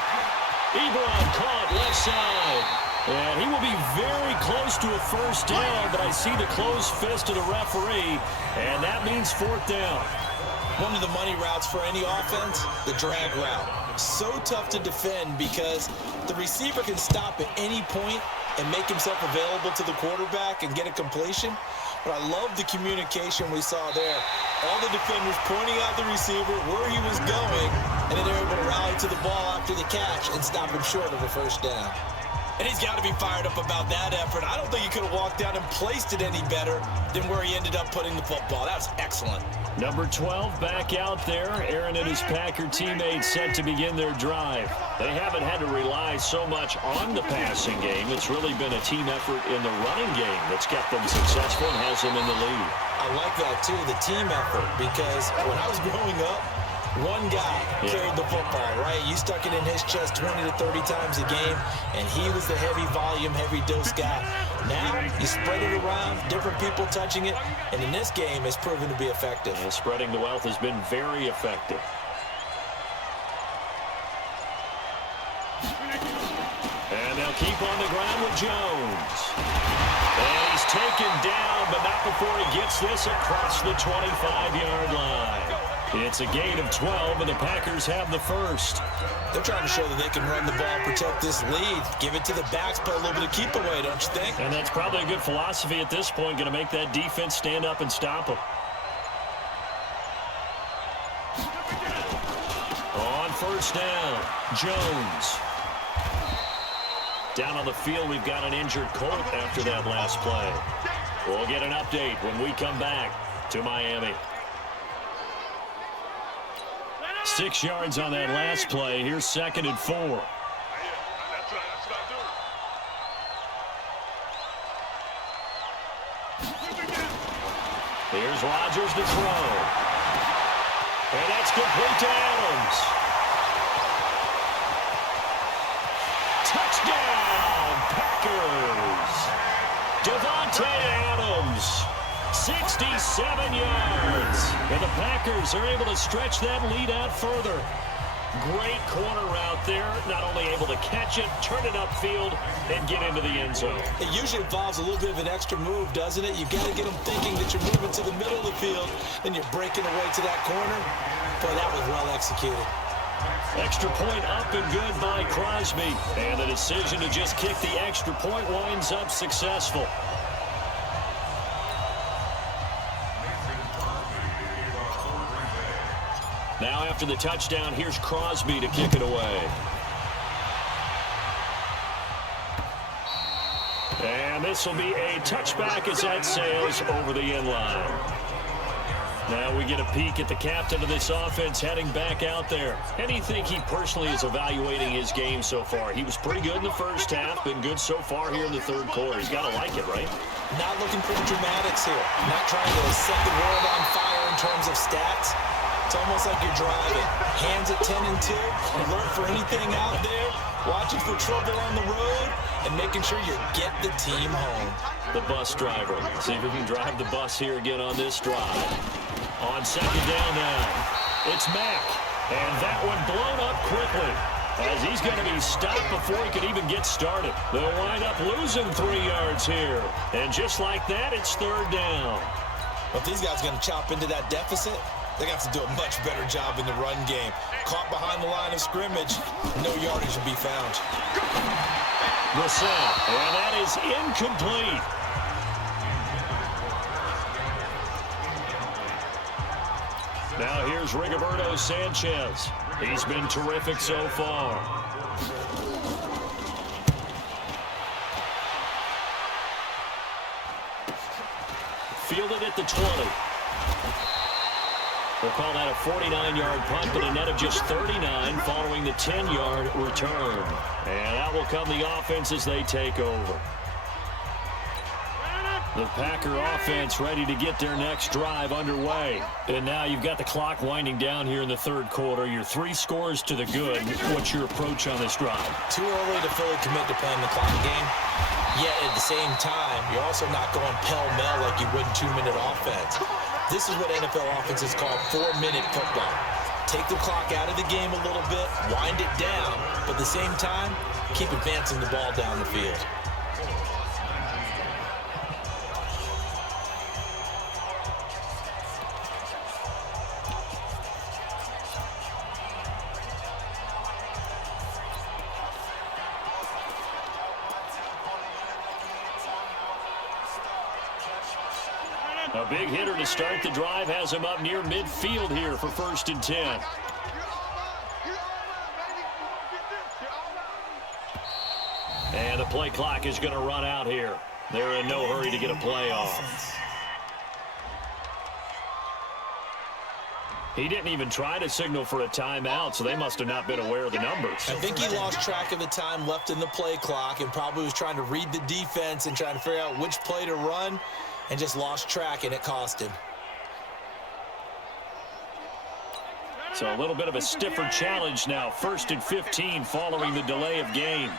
Ebron caught left side. And he will be very close to a first down, but I see the closed fist of the referee, and that means 4th down. One of the money routes for any offense, the drag route. So tough to defend because the receiver can stop at any point and make himself available to the quarterback and get a completion. But I love the communication we saw there. All the defenders pointing out the receiver, where he was going, and then they're able to rally to the ball after the catch and stop him short of a first down. And he's got to be fired up about that effort. I don't think he could have walked down and placed it any better than where he ended up putting the football. That was excellent. Number 12 back out there. Aaron and his Packer teammates set to begin their drive. They haven't had to rely so much on the passing game. It's really been a team effort in the running game that's kept them successful and has them in the lead. I like that, too, the team effort, because when I was growing up, one guy carried the football, right? You stuck it in his chest 20 to 30 times a game, and he was the heavy volume, heavy dose guy. Now, you spread it around, different people touching it, and in this game, it's proven to be effective. And spreading the wealth has been very effective. And they'll keep on the ground with Jones. And he's taken down, but not before he gets this across the 25-yard line. It's a gain of 12, and the Packers have the first. They're trying to show that they can run the ball, protect this lead, give it to the backs, put a little bit of keep away, don't you think? And that's probably a good philosophy at this point, going to make that defense stand up and stop them. On first down, Jones. Down on the field, we've got an injured Colt after that last play. We'll get an update when we come back to Miami. 6 yards on that last play. Here's 2nd and 4. Here's Rodgers to throw. And that's complete to Adams. Touchdown, Packers. Devontae Adams. 67 yards. And the Packers are able to stretch that lead out further. Great corner route there. Not only able to catch it, turn it upfield, and get into the end zone. It usually involves a little bit of an extra move, doesn't it? You've got to get them thinking that you're moving to the middle of the field, then you're breaking away to that corner. Boy, that was well executed. Extra point up and good by Crosby. And the decision to just kick the extra point winds up successful. Now after the touchdown, here's Crosby to kick it away. And this will be a touchback as that sails over the end line. Now we get a peek at the captain of this offense heading back out there. How do you think he personally is evaluating his game so far? He was pretty good in the first half, been good so far here in the third quarter. He's got to like it, right? Not looking for the dramatics here. Not trying to set the world on fire in terms of stats. It's almost like you're driving. Hands at 10 and 2. Alert for anything out there. Watching for trouble on the road. And making sure you get the team home. The bus driver. See if we can drive the bus here again on this drive. On 2nd down now. It's Mack. And that one blown up quickly. As he's going to be stopped before he can even get started. They'll wind up losing 3 yards here. And just like that, it's 3rd down. Well, if these guys are going to chop into that deficit, they're going to have to do a much better job in the run game. Caught behind the line of scrimmage, no yardage will be found. Brissett, and that is incomplete. Now here's Rigoberto Sanchez. He's been terrific so far. Fielded at the 20. We'll call that a 49-yard punt, but a net of just 39 following the 10-yard return. And out will come the offense as they take over. The Packer offense ready to get their next drive underway. And now you've got the clock winding down here in the third quarter. You're 3 scores to the good. What's your approach on this drive? Too early to fully commit to playing the clock game. Yet at the same time, you're also not going pell-mell like you would in 2-minute offense. This is what NFL offenses call 4-minute football. Take the clock out of the game a little bit, wind it down, but at the same time, keep advancing the ball down the field. A big hitter to start the drive has him up near midfield here for 1st and 10. And the play clock is going to run out here. They're in no hurry to get a play off. He didn't even try to signal for a timeout, so they must have not been aware of the numbers. I think he lost track of the time left in the play clock and probably was trying to read the defense and trying to figure out which play to run, and just lost track, and it cost him. So a little bit of a stiffer challenge now. 1st and 15 following the delay of game.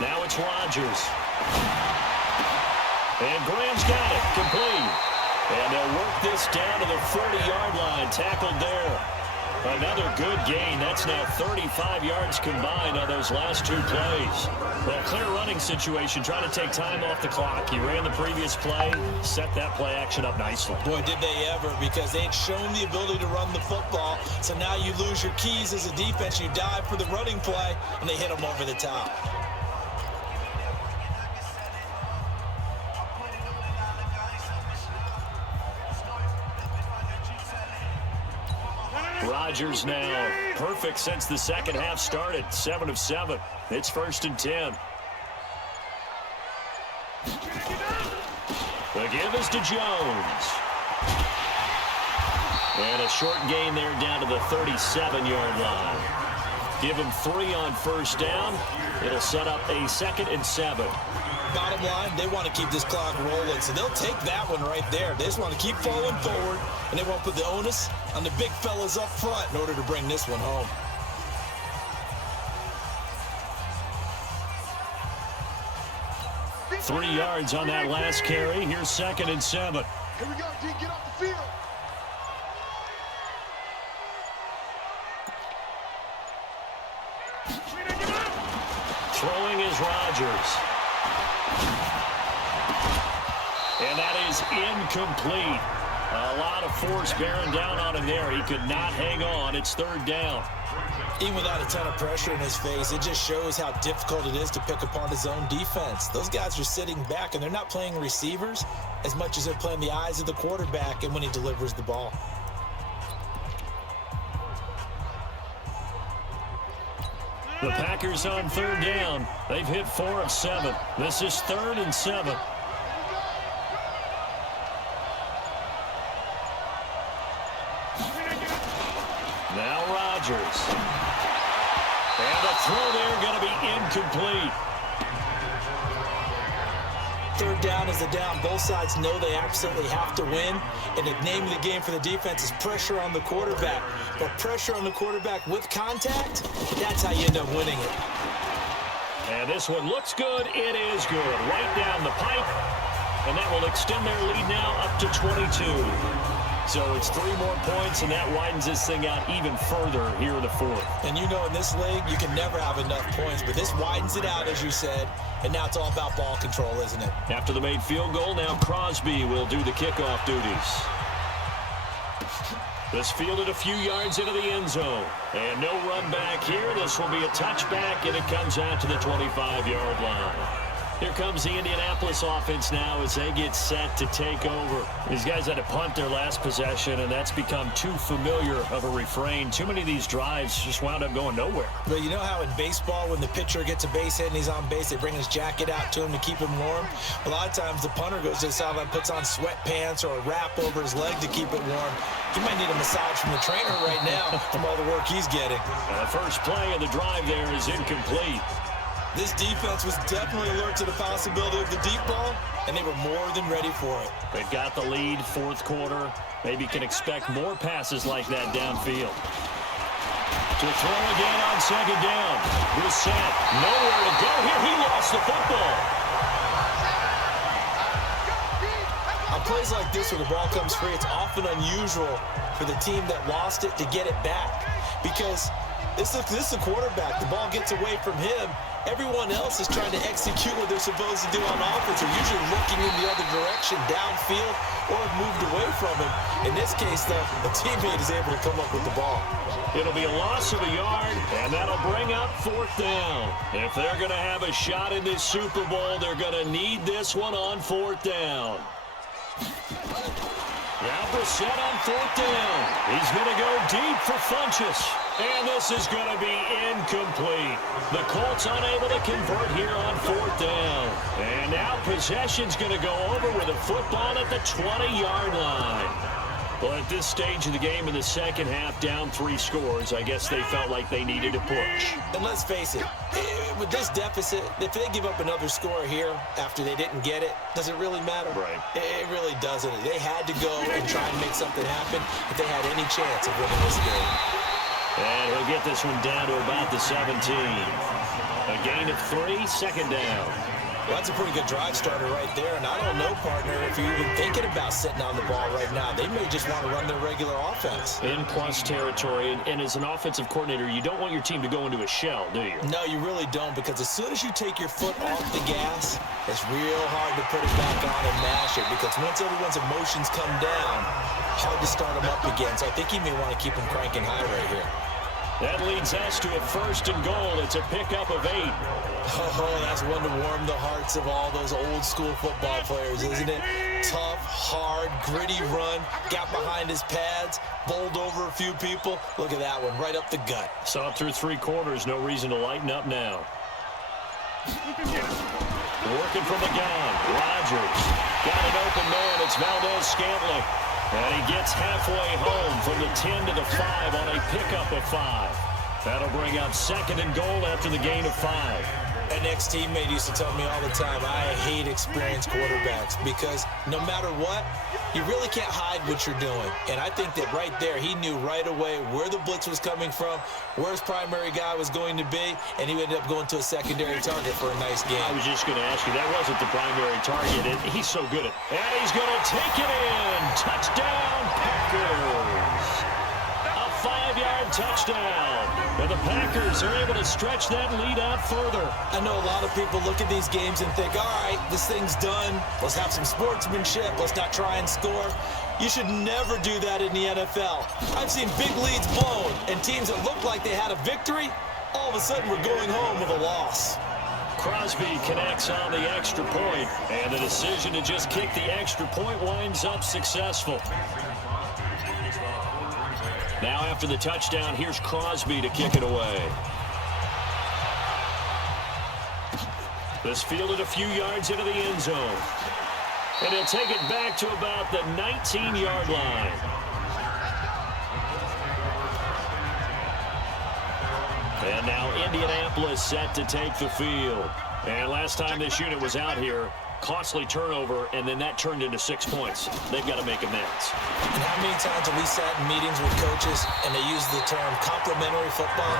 Now it's Rodgers. And Graham's got it. Complete. And they'll work this down to the 40-yard line. Tackled there. Another good gain. That's now 35 yards combined on those last 2 plays. Well, clear running situation, trying to take time off the clock. He ran the previous play, set that play action up nicely. Boy, did they ever, because they ain't shown the ability to run the football. So now you lose your keys as a defense. You dive for the running play, and they hit them over the top. Rodgers now perfect since the second half started. 7 of 7. It's 1st and 10. The give is to Jones. And a short gain there down to the 37-yard line. Give him 3 on 1st down. It'll set up a 2nd and 7. Bottom line, they want to keep this clock rolling, so they'll take that one right there. They just want to keep falling forward, and they won't put the onus on the big fellas up front in order to bring this one home. Three yards on that last carry. Here's 2nd and 7. Here we go, D. Get off the field. Throwing is Rodgers. And that is incomplete. A lot of force bearing down on him there. He could not hang on. It's 3rd down. Even without a ton of pressure in his face, it just shows how difficult it is to pick apart his own defense. Those guys are sitting back, and they're not playing receivers as much as they're playing the eyes of the quarterback and when he delivers the ball. The Packers on 3rd down. They've hit 4 of 7. This is 3rd and 7. Now Rodgers. And the throw there going to be incomplete. 3rd down is the down. Both sides know they absolutely have to win. And the name of the game for the defense is pressure on the quarterback. But pressure on the quarterback with contact, that's how you end up winning it. And this one looks good. It is good. Right down the pipe. And that will extend their lead now up to 22. So it's 3 more points, and that widens this thing out even further here in the 4th. And you know in this league, you can never have enough points, but this widens it out, as you said, and now it's all about ball control, isn't it? After the made field goal, now Crosby will do the kickoff duties. This fielded a few yards into the end zone. And no run back here. This will be a touchback, and it comes out to the 25-yard line. Here comes the Indianapolis offense now as they get set to take over. These guys had to punt their last possession, and that's become too familiar of a refrain. Too many of these drives just wound up going nowhere. But you know how in baseball, when the pitcher gets a base hit and he's on base, they bring his jacket out to him to keep him warm? A lot of times the punter goes to the sideline, puts on sweatpants or a wrap over his leg to keep it warm. He might need a massage from the trainer right now from all the work he's getting. The first play of the drive there is incomplete. This defense was definitely alert to the possibility of the deep ball, and they were more than ready for it. They've got the lead, fourth quarter. Maybe can expect more passes like that downfield. To throw again on second down. Visite, nowhere to go here. He lost the football. On plays like this where the ball comes free, it's often unusual for the team that lost it to get it back, because this is a quarterback. The ball gets away from him. Everyone else is trying to execute what they're supposed to do on offense. They're usually looking in the other direction, downfield, or have moved away from him. In this case, though, a teammate is able to come up with the ball. It'll be a loss of a yard, and that'll bring up fourth down. If they're going to have a shot in this Super Bowl, they're going to need this one on fourth down. Now Visite on fourth down. He's going to go deep for Funchess. And this is going to be incomplete. The Colts unable to convert here on fourth down. And now possession's going to go over with a football at the 20-yard line. Well, at this stage of the game in the second half, down 3 scores, I guess they felt like they needed to push. And let's face it, with this deficit, if they give up another score here after they didn't get it, does it really matter? Right. It really doesn't. They had to go and try and make something happen if they had any chance of winning this game. And he'll get this one down to about the 17. A gain of 3, second down. Well, that's a pretty good drive starter right there, and I don't know, partner, if you're even thinking about sitting on the ball right now. They may just want to run their regular offense. In plus territory, and as an offensive coordinator, you don't want your team to go into a shell, do you? No, you really don't, because as soon as you take your foot off the gas, it's real hard to put it back on and mash it, because once everyone's emotions come down, hard to start them up again. So I think you may want to keep them cranking high right here. That leads us to a first and goal. It's a pickup of 8. Oh, that's one to warm the hearts of all those old school football players, isn't it? Tough, hard, gritty run, got behind his pads, bowled over a few people. Look at that one, right up the gut. Saw it through 3 quarters, no reason to lighten up now. Working from the gun, Rodgers. Got an open man, it's Valdez-Scantling. And he gets halfway home from the 10 to the 5 on a pickup of 5. That'll bring up second and goal after the gain of 5. An ex-teammate used to tell me all the time, I hate experienced quarterbacks, because no matter what, you really can't hide what you're doing. And I think that right there, he knew right away where the blitz was coming from, where his primary guy was going to be, and he ended up going to a secondary target for a nice game. I was just going to ask you, that wasn't the primary target. He's so good at it. And he's going to take it in. Touchdown, Packers. A 5-yard touchdown. And the Packers are able to stretch that lead out further. I know a lot of people look at these games and think, all right, this thing's done. Let's have some sportsmanship. Let's not try and score. You should never do that in the NFL. I've seen big leads blown, and teams that looked like they had a victory, all of a sudden we're going home with a loss. Crosby connects on the extra point, and the decision to just kick the extra point winds up successful. Now after the touchdown, here's Crosby to kick it away. This fielded a few yards into the end zone. And he'll take it back to about the 19-yard line. And now Indianapolis set to take the field. And last time this unit was out here, costly turnover, and then that turned into 6 points. They've got to make amends. And how many times have we sat in meetings with coaches and they use the term complementary football?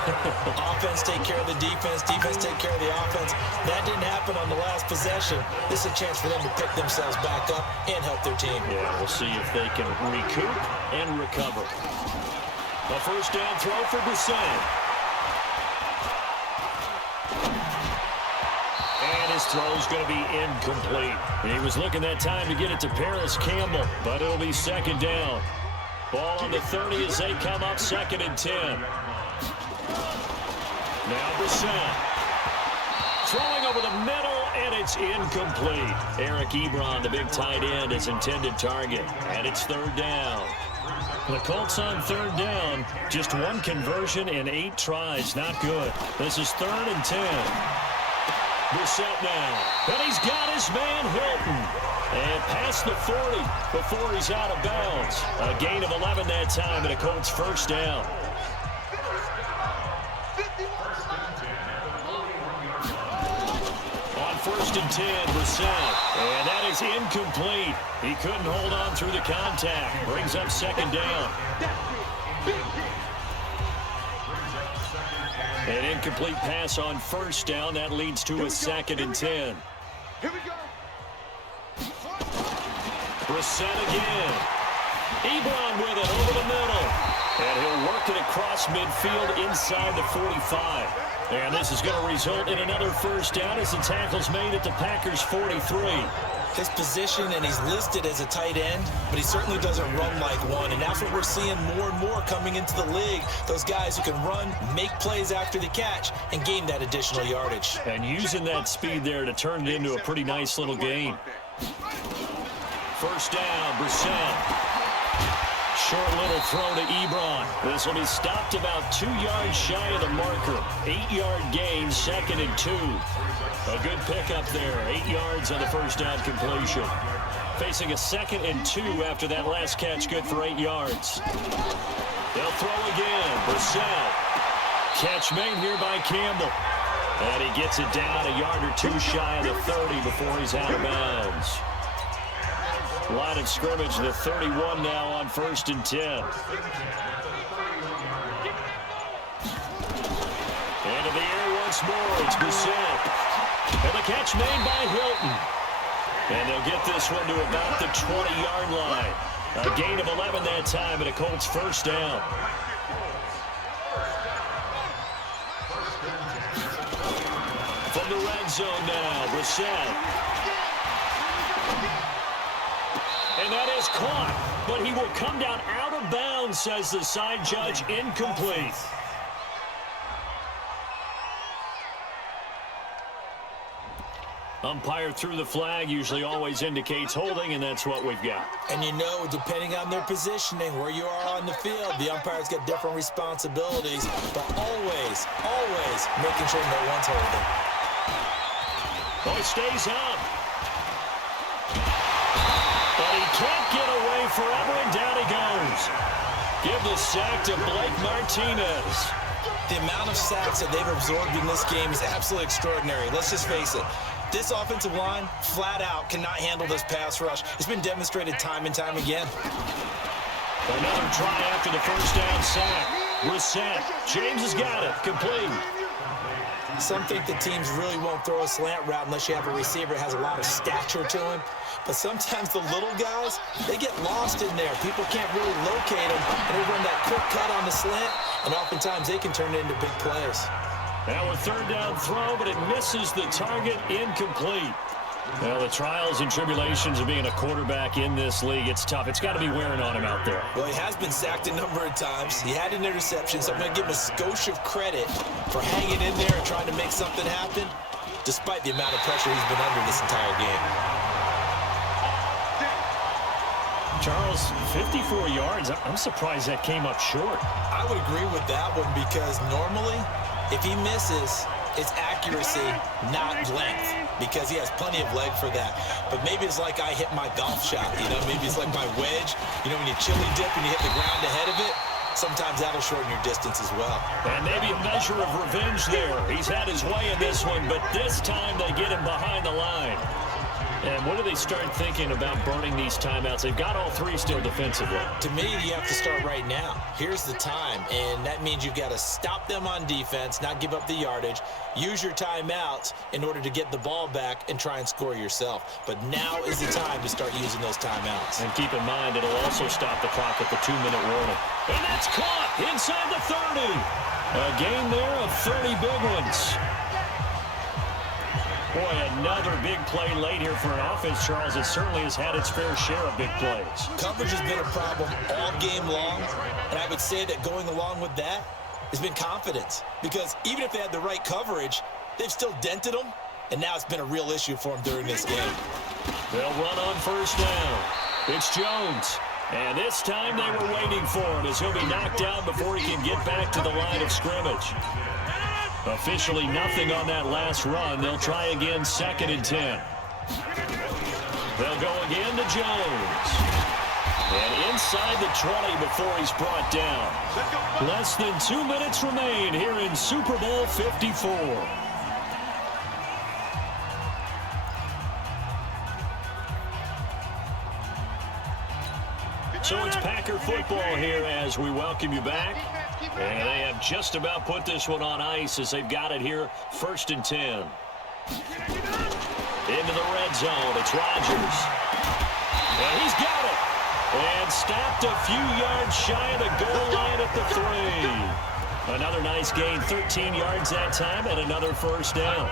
Offense take care of the defense, defense take care of the offense. That didn't happen on the last possession. This is a chance for them to pick themselves back up and help their team. Yeah, we'll see if they can recoup and recover. A first down throw for Visite. His throw's going to be incomplete. He was looking that time to get it to Paris Campbell, but it'll be second down. Ball on the 30 as they come up, 2nd and 10. Now Visite. Throwing over the middle, and it's It's incomplete. Eric Ebron, the big tight end, is intended target. And it's third down. The Colts on third down. Just one conversion in 8 tries. Not good. This is 3rd and 10. Brissett now. And he's got his man Hilton. And past the 40 before he's out of bounds. A gain of 11 that time and a Colts first down. On 1st and 10, Brissett. And that is incomplete. He couldn't hold on through the contact. Brings up 2nd down. An incomplete pass on 1st down. That leads to a 2nd and 10. Here we go. Brissett again. Ebron with it over the middle. And he'll work it across midfield inside the 45. And this is going to result in another first down as the tackle's made at the Packers' 43. His position, and he's listed as a tight end, but he certainly doesn't run like one, and that's what we're seeing more and more coming into the league. Those guys who can run, make plays after the catch, and gain that additional yardage. And using that speed there to turn it into a pretty nice little gain. First down, Brissett. Short little throw to Ebron. This will be stopped about 2 yards shy of the marker. 8-yard gain, 2nd and 2. A good pickup there. 8 yards on the first down completion. Facing a 2nd and 2 after that last catch, good for 8 yards. They'll throw again. Brissett. Catch made here by Campbell. And he gets it down a yard or 2 shy of the 30 before he's out of bounds. Line of scrimmage, the 31 now on 1st and 10. Into the air once more. It's Brissett. And the catch made by Hilton. And they'll get this one to about the 20-yard line. A gain of 11 that time and a Colts first down. From the red zone now, Brissett. And that is caught, but he will come down out of bounds, says the side judge, incomplete. Umpire threw the flag, usually always indicates holding, and that's what we've got. And you know, depending on their positioning, where you are on the field, the umpire's got different responsibilities, but always making sure no one's holding. Oh, he stays up. But he can't get away forever, and down he goes. Give the sack to Blake Martinez. The amount of sacks that they've absorbed in this game is absolutely extraordinary. Let's just face it. This offensive line, flat out, cannot handle this pass rush. It's been demonstrated time and time again. Another try after the first down sack. Brissett. James has got it. Complete. Some think the teams really won't throw a slant route unless you have a receiver that has a lot of stature to him. But sometimes the little guys, they get lost in there. People can't really locate them, and they run that quick cut on the slant, and oftentimes they can turn it into big plays. Now a third down throw, but it misses the target, incomplete. Well, the trials and tribulations of being a quarterback in this league, it's tough. It's got to be wearing on him out there. Well, he has been sacked a number of times. He had an interception, so I'm going to give him a skosh of credit for hanging in there and trying to make something happen, despite the amount of pressure he's been under this entire game. Charles, 54 yards. I'm surprised that came up short. I would agree with that one because normally, if he misses, it's accuracy, not length, because he has plenty of leg for that. But maybe it's like I hit my golf shot, you know? Maybe it's like my wedge. You know, when you chili dip and you hit the ground ahead of it, sometimes that'll shorten your distance as well. And maybe a measure of revenge there. He's had his way in this one, but this time they get him behind the line. And when do they start thinking about burning these timeouts? They've got all 3 still defensively. To me, you have to start right now. Here's the time, and that means you've got to stop them on defense, not give up the yardage, use your timeouts in order to get the ball back and try and score yourself. But now is the time to start using those timeouts. And keep in mind, it'll also stop the clock at the 2-minute warning. And that's caught inside the 30. A gain there of 30 big ones. Boy, another big play late here for an offense, Charles. It certainly has had its fair share of big plays. Coverage has been a problem all game long, and I would say that going along with that has been confidence. Because even if they had the right coverage, they've still dented them, and now it's been a real issue for him during this game. They'll run on first down. It's Jones. And this time they were waiting for him as he'll be knocked out before he can get back to the line of scrimmage. Officially nothing on that last run. They'll try again, 2nd and 10. They'll go again to Jones. And inside the 20 before he's brought down. Less than 2 minutes remain here in Super Bowl 54. So it's Packer football here as we welcome you back. And they have just about put this one on ice as they've got it here, 1st and 10. Into the red zone, it's Rodgers. And he's got it. And stopped a few yards shy of the goal line at the 3. Another nice gain, 13 yards that time, and another first down.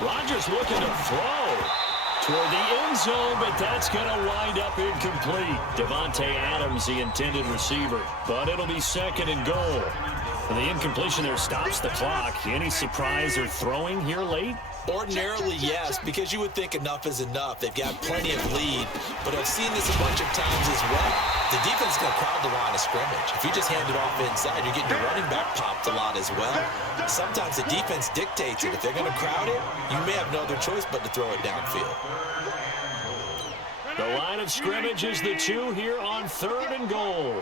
Rodgers looking to throw toward the end zone, but that's going to wind up incomplete. Devontae Adams, the intended receiver, but it'll be 2nd and goal. And the incompletion there stops the clock. Any surprise or throwing here late? Ordinarily, yes, because you would think enough is enough. They've got plenty of lead, but I've seen this a bunch of times as well. The defense is going to crowd the line of scrimmage. If you just hand it off inside, you're getting your running back popped a lot as well. Sometimes the defense dictates it. If they're going to crowd it, you may have no other choice but to throw it downfield. The line of scrimmage is the 2 here on 3rd and goal.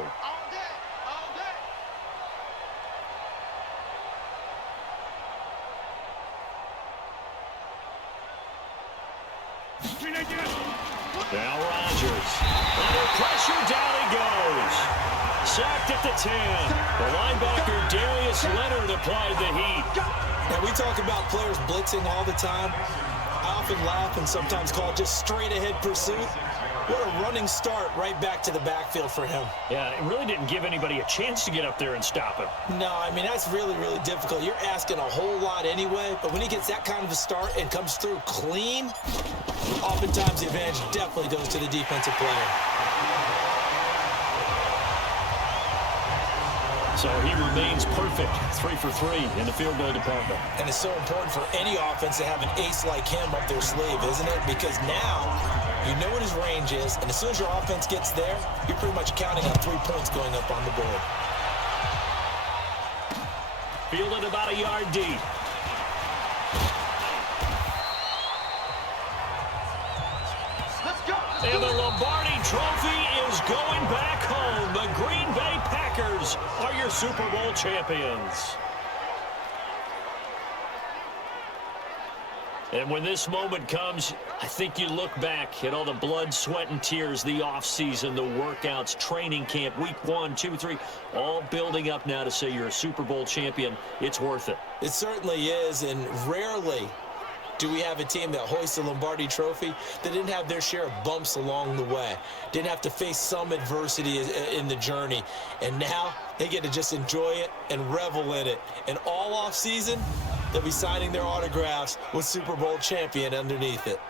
Now Rodgers. Under pressure, down he goes. Sacked at the 10. The linebacker, Darius Leonard, applied the heat. Now, we talk about players blitzing all the time. I often laugh and sometimes call it just straight-ahead pursuit. What a running start right back to the backfield for him. Yeah, it really didn't give anybody a chance to get up there and stop him. No, I mean, that's really, really difficult. You're asking a whole lot anyway, but when he gets that kind of a start and comes through clean, oftentimes the advantage definitely goes to the defensive player. So he remains perfect, 3 for 3 in the field goal department. And it's so important for any offense to have an ace like him up their sleeve, isn't it? Because now you know what his range is, and as soon as your offense gets there, you're pretty much counting on 3 points going up on the board. Fielded about a yard deep. And the Lombardi Trophy is going back home. The Green Bay Packers are your Super Bowl champions. And when this moment comes, I think you look back at all the blood, sweat, and tears, the offseason, the workouts, training camp, week 1, 2, 3, all building up now to say you're a Super Bowl champion. It's worth it. It certainly is, and rarely do we have a team that hoists the Lombardi Trophy that didn't have their share of bumps along the way, didn't have to face some adversity in the journey, and now they get to just enjoy it and revel in it. And all offseason, they'll be signing their autographs with Super Bowl champion underneath it.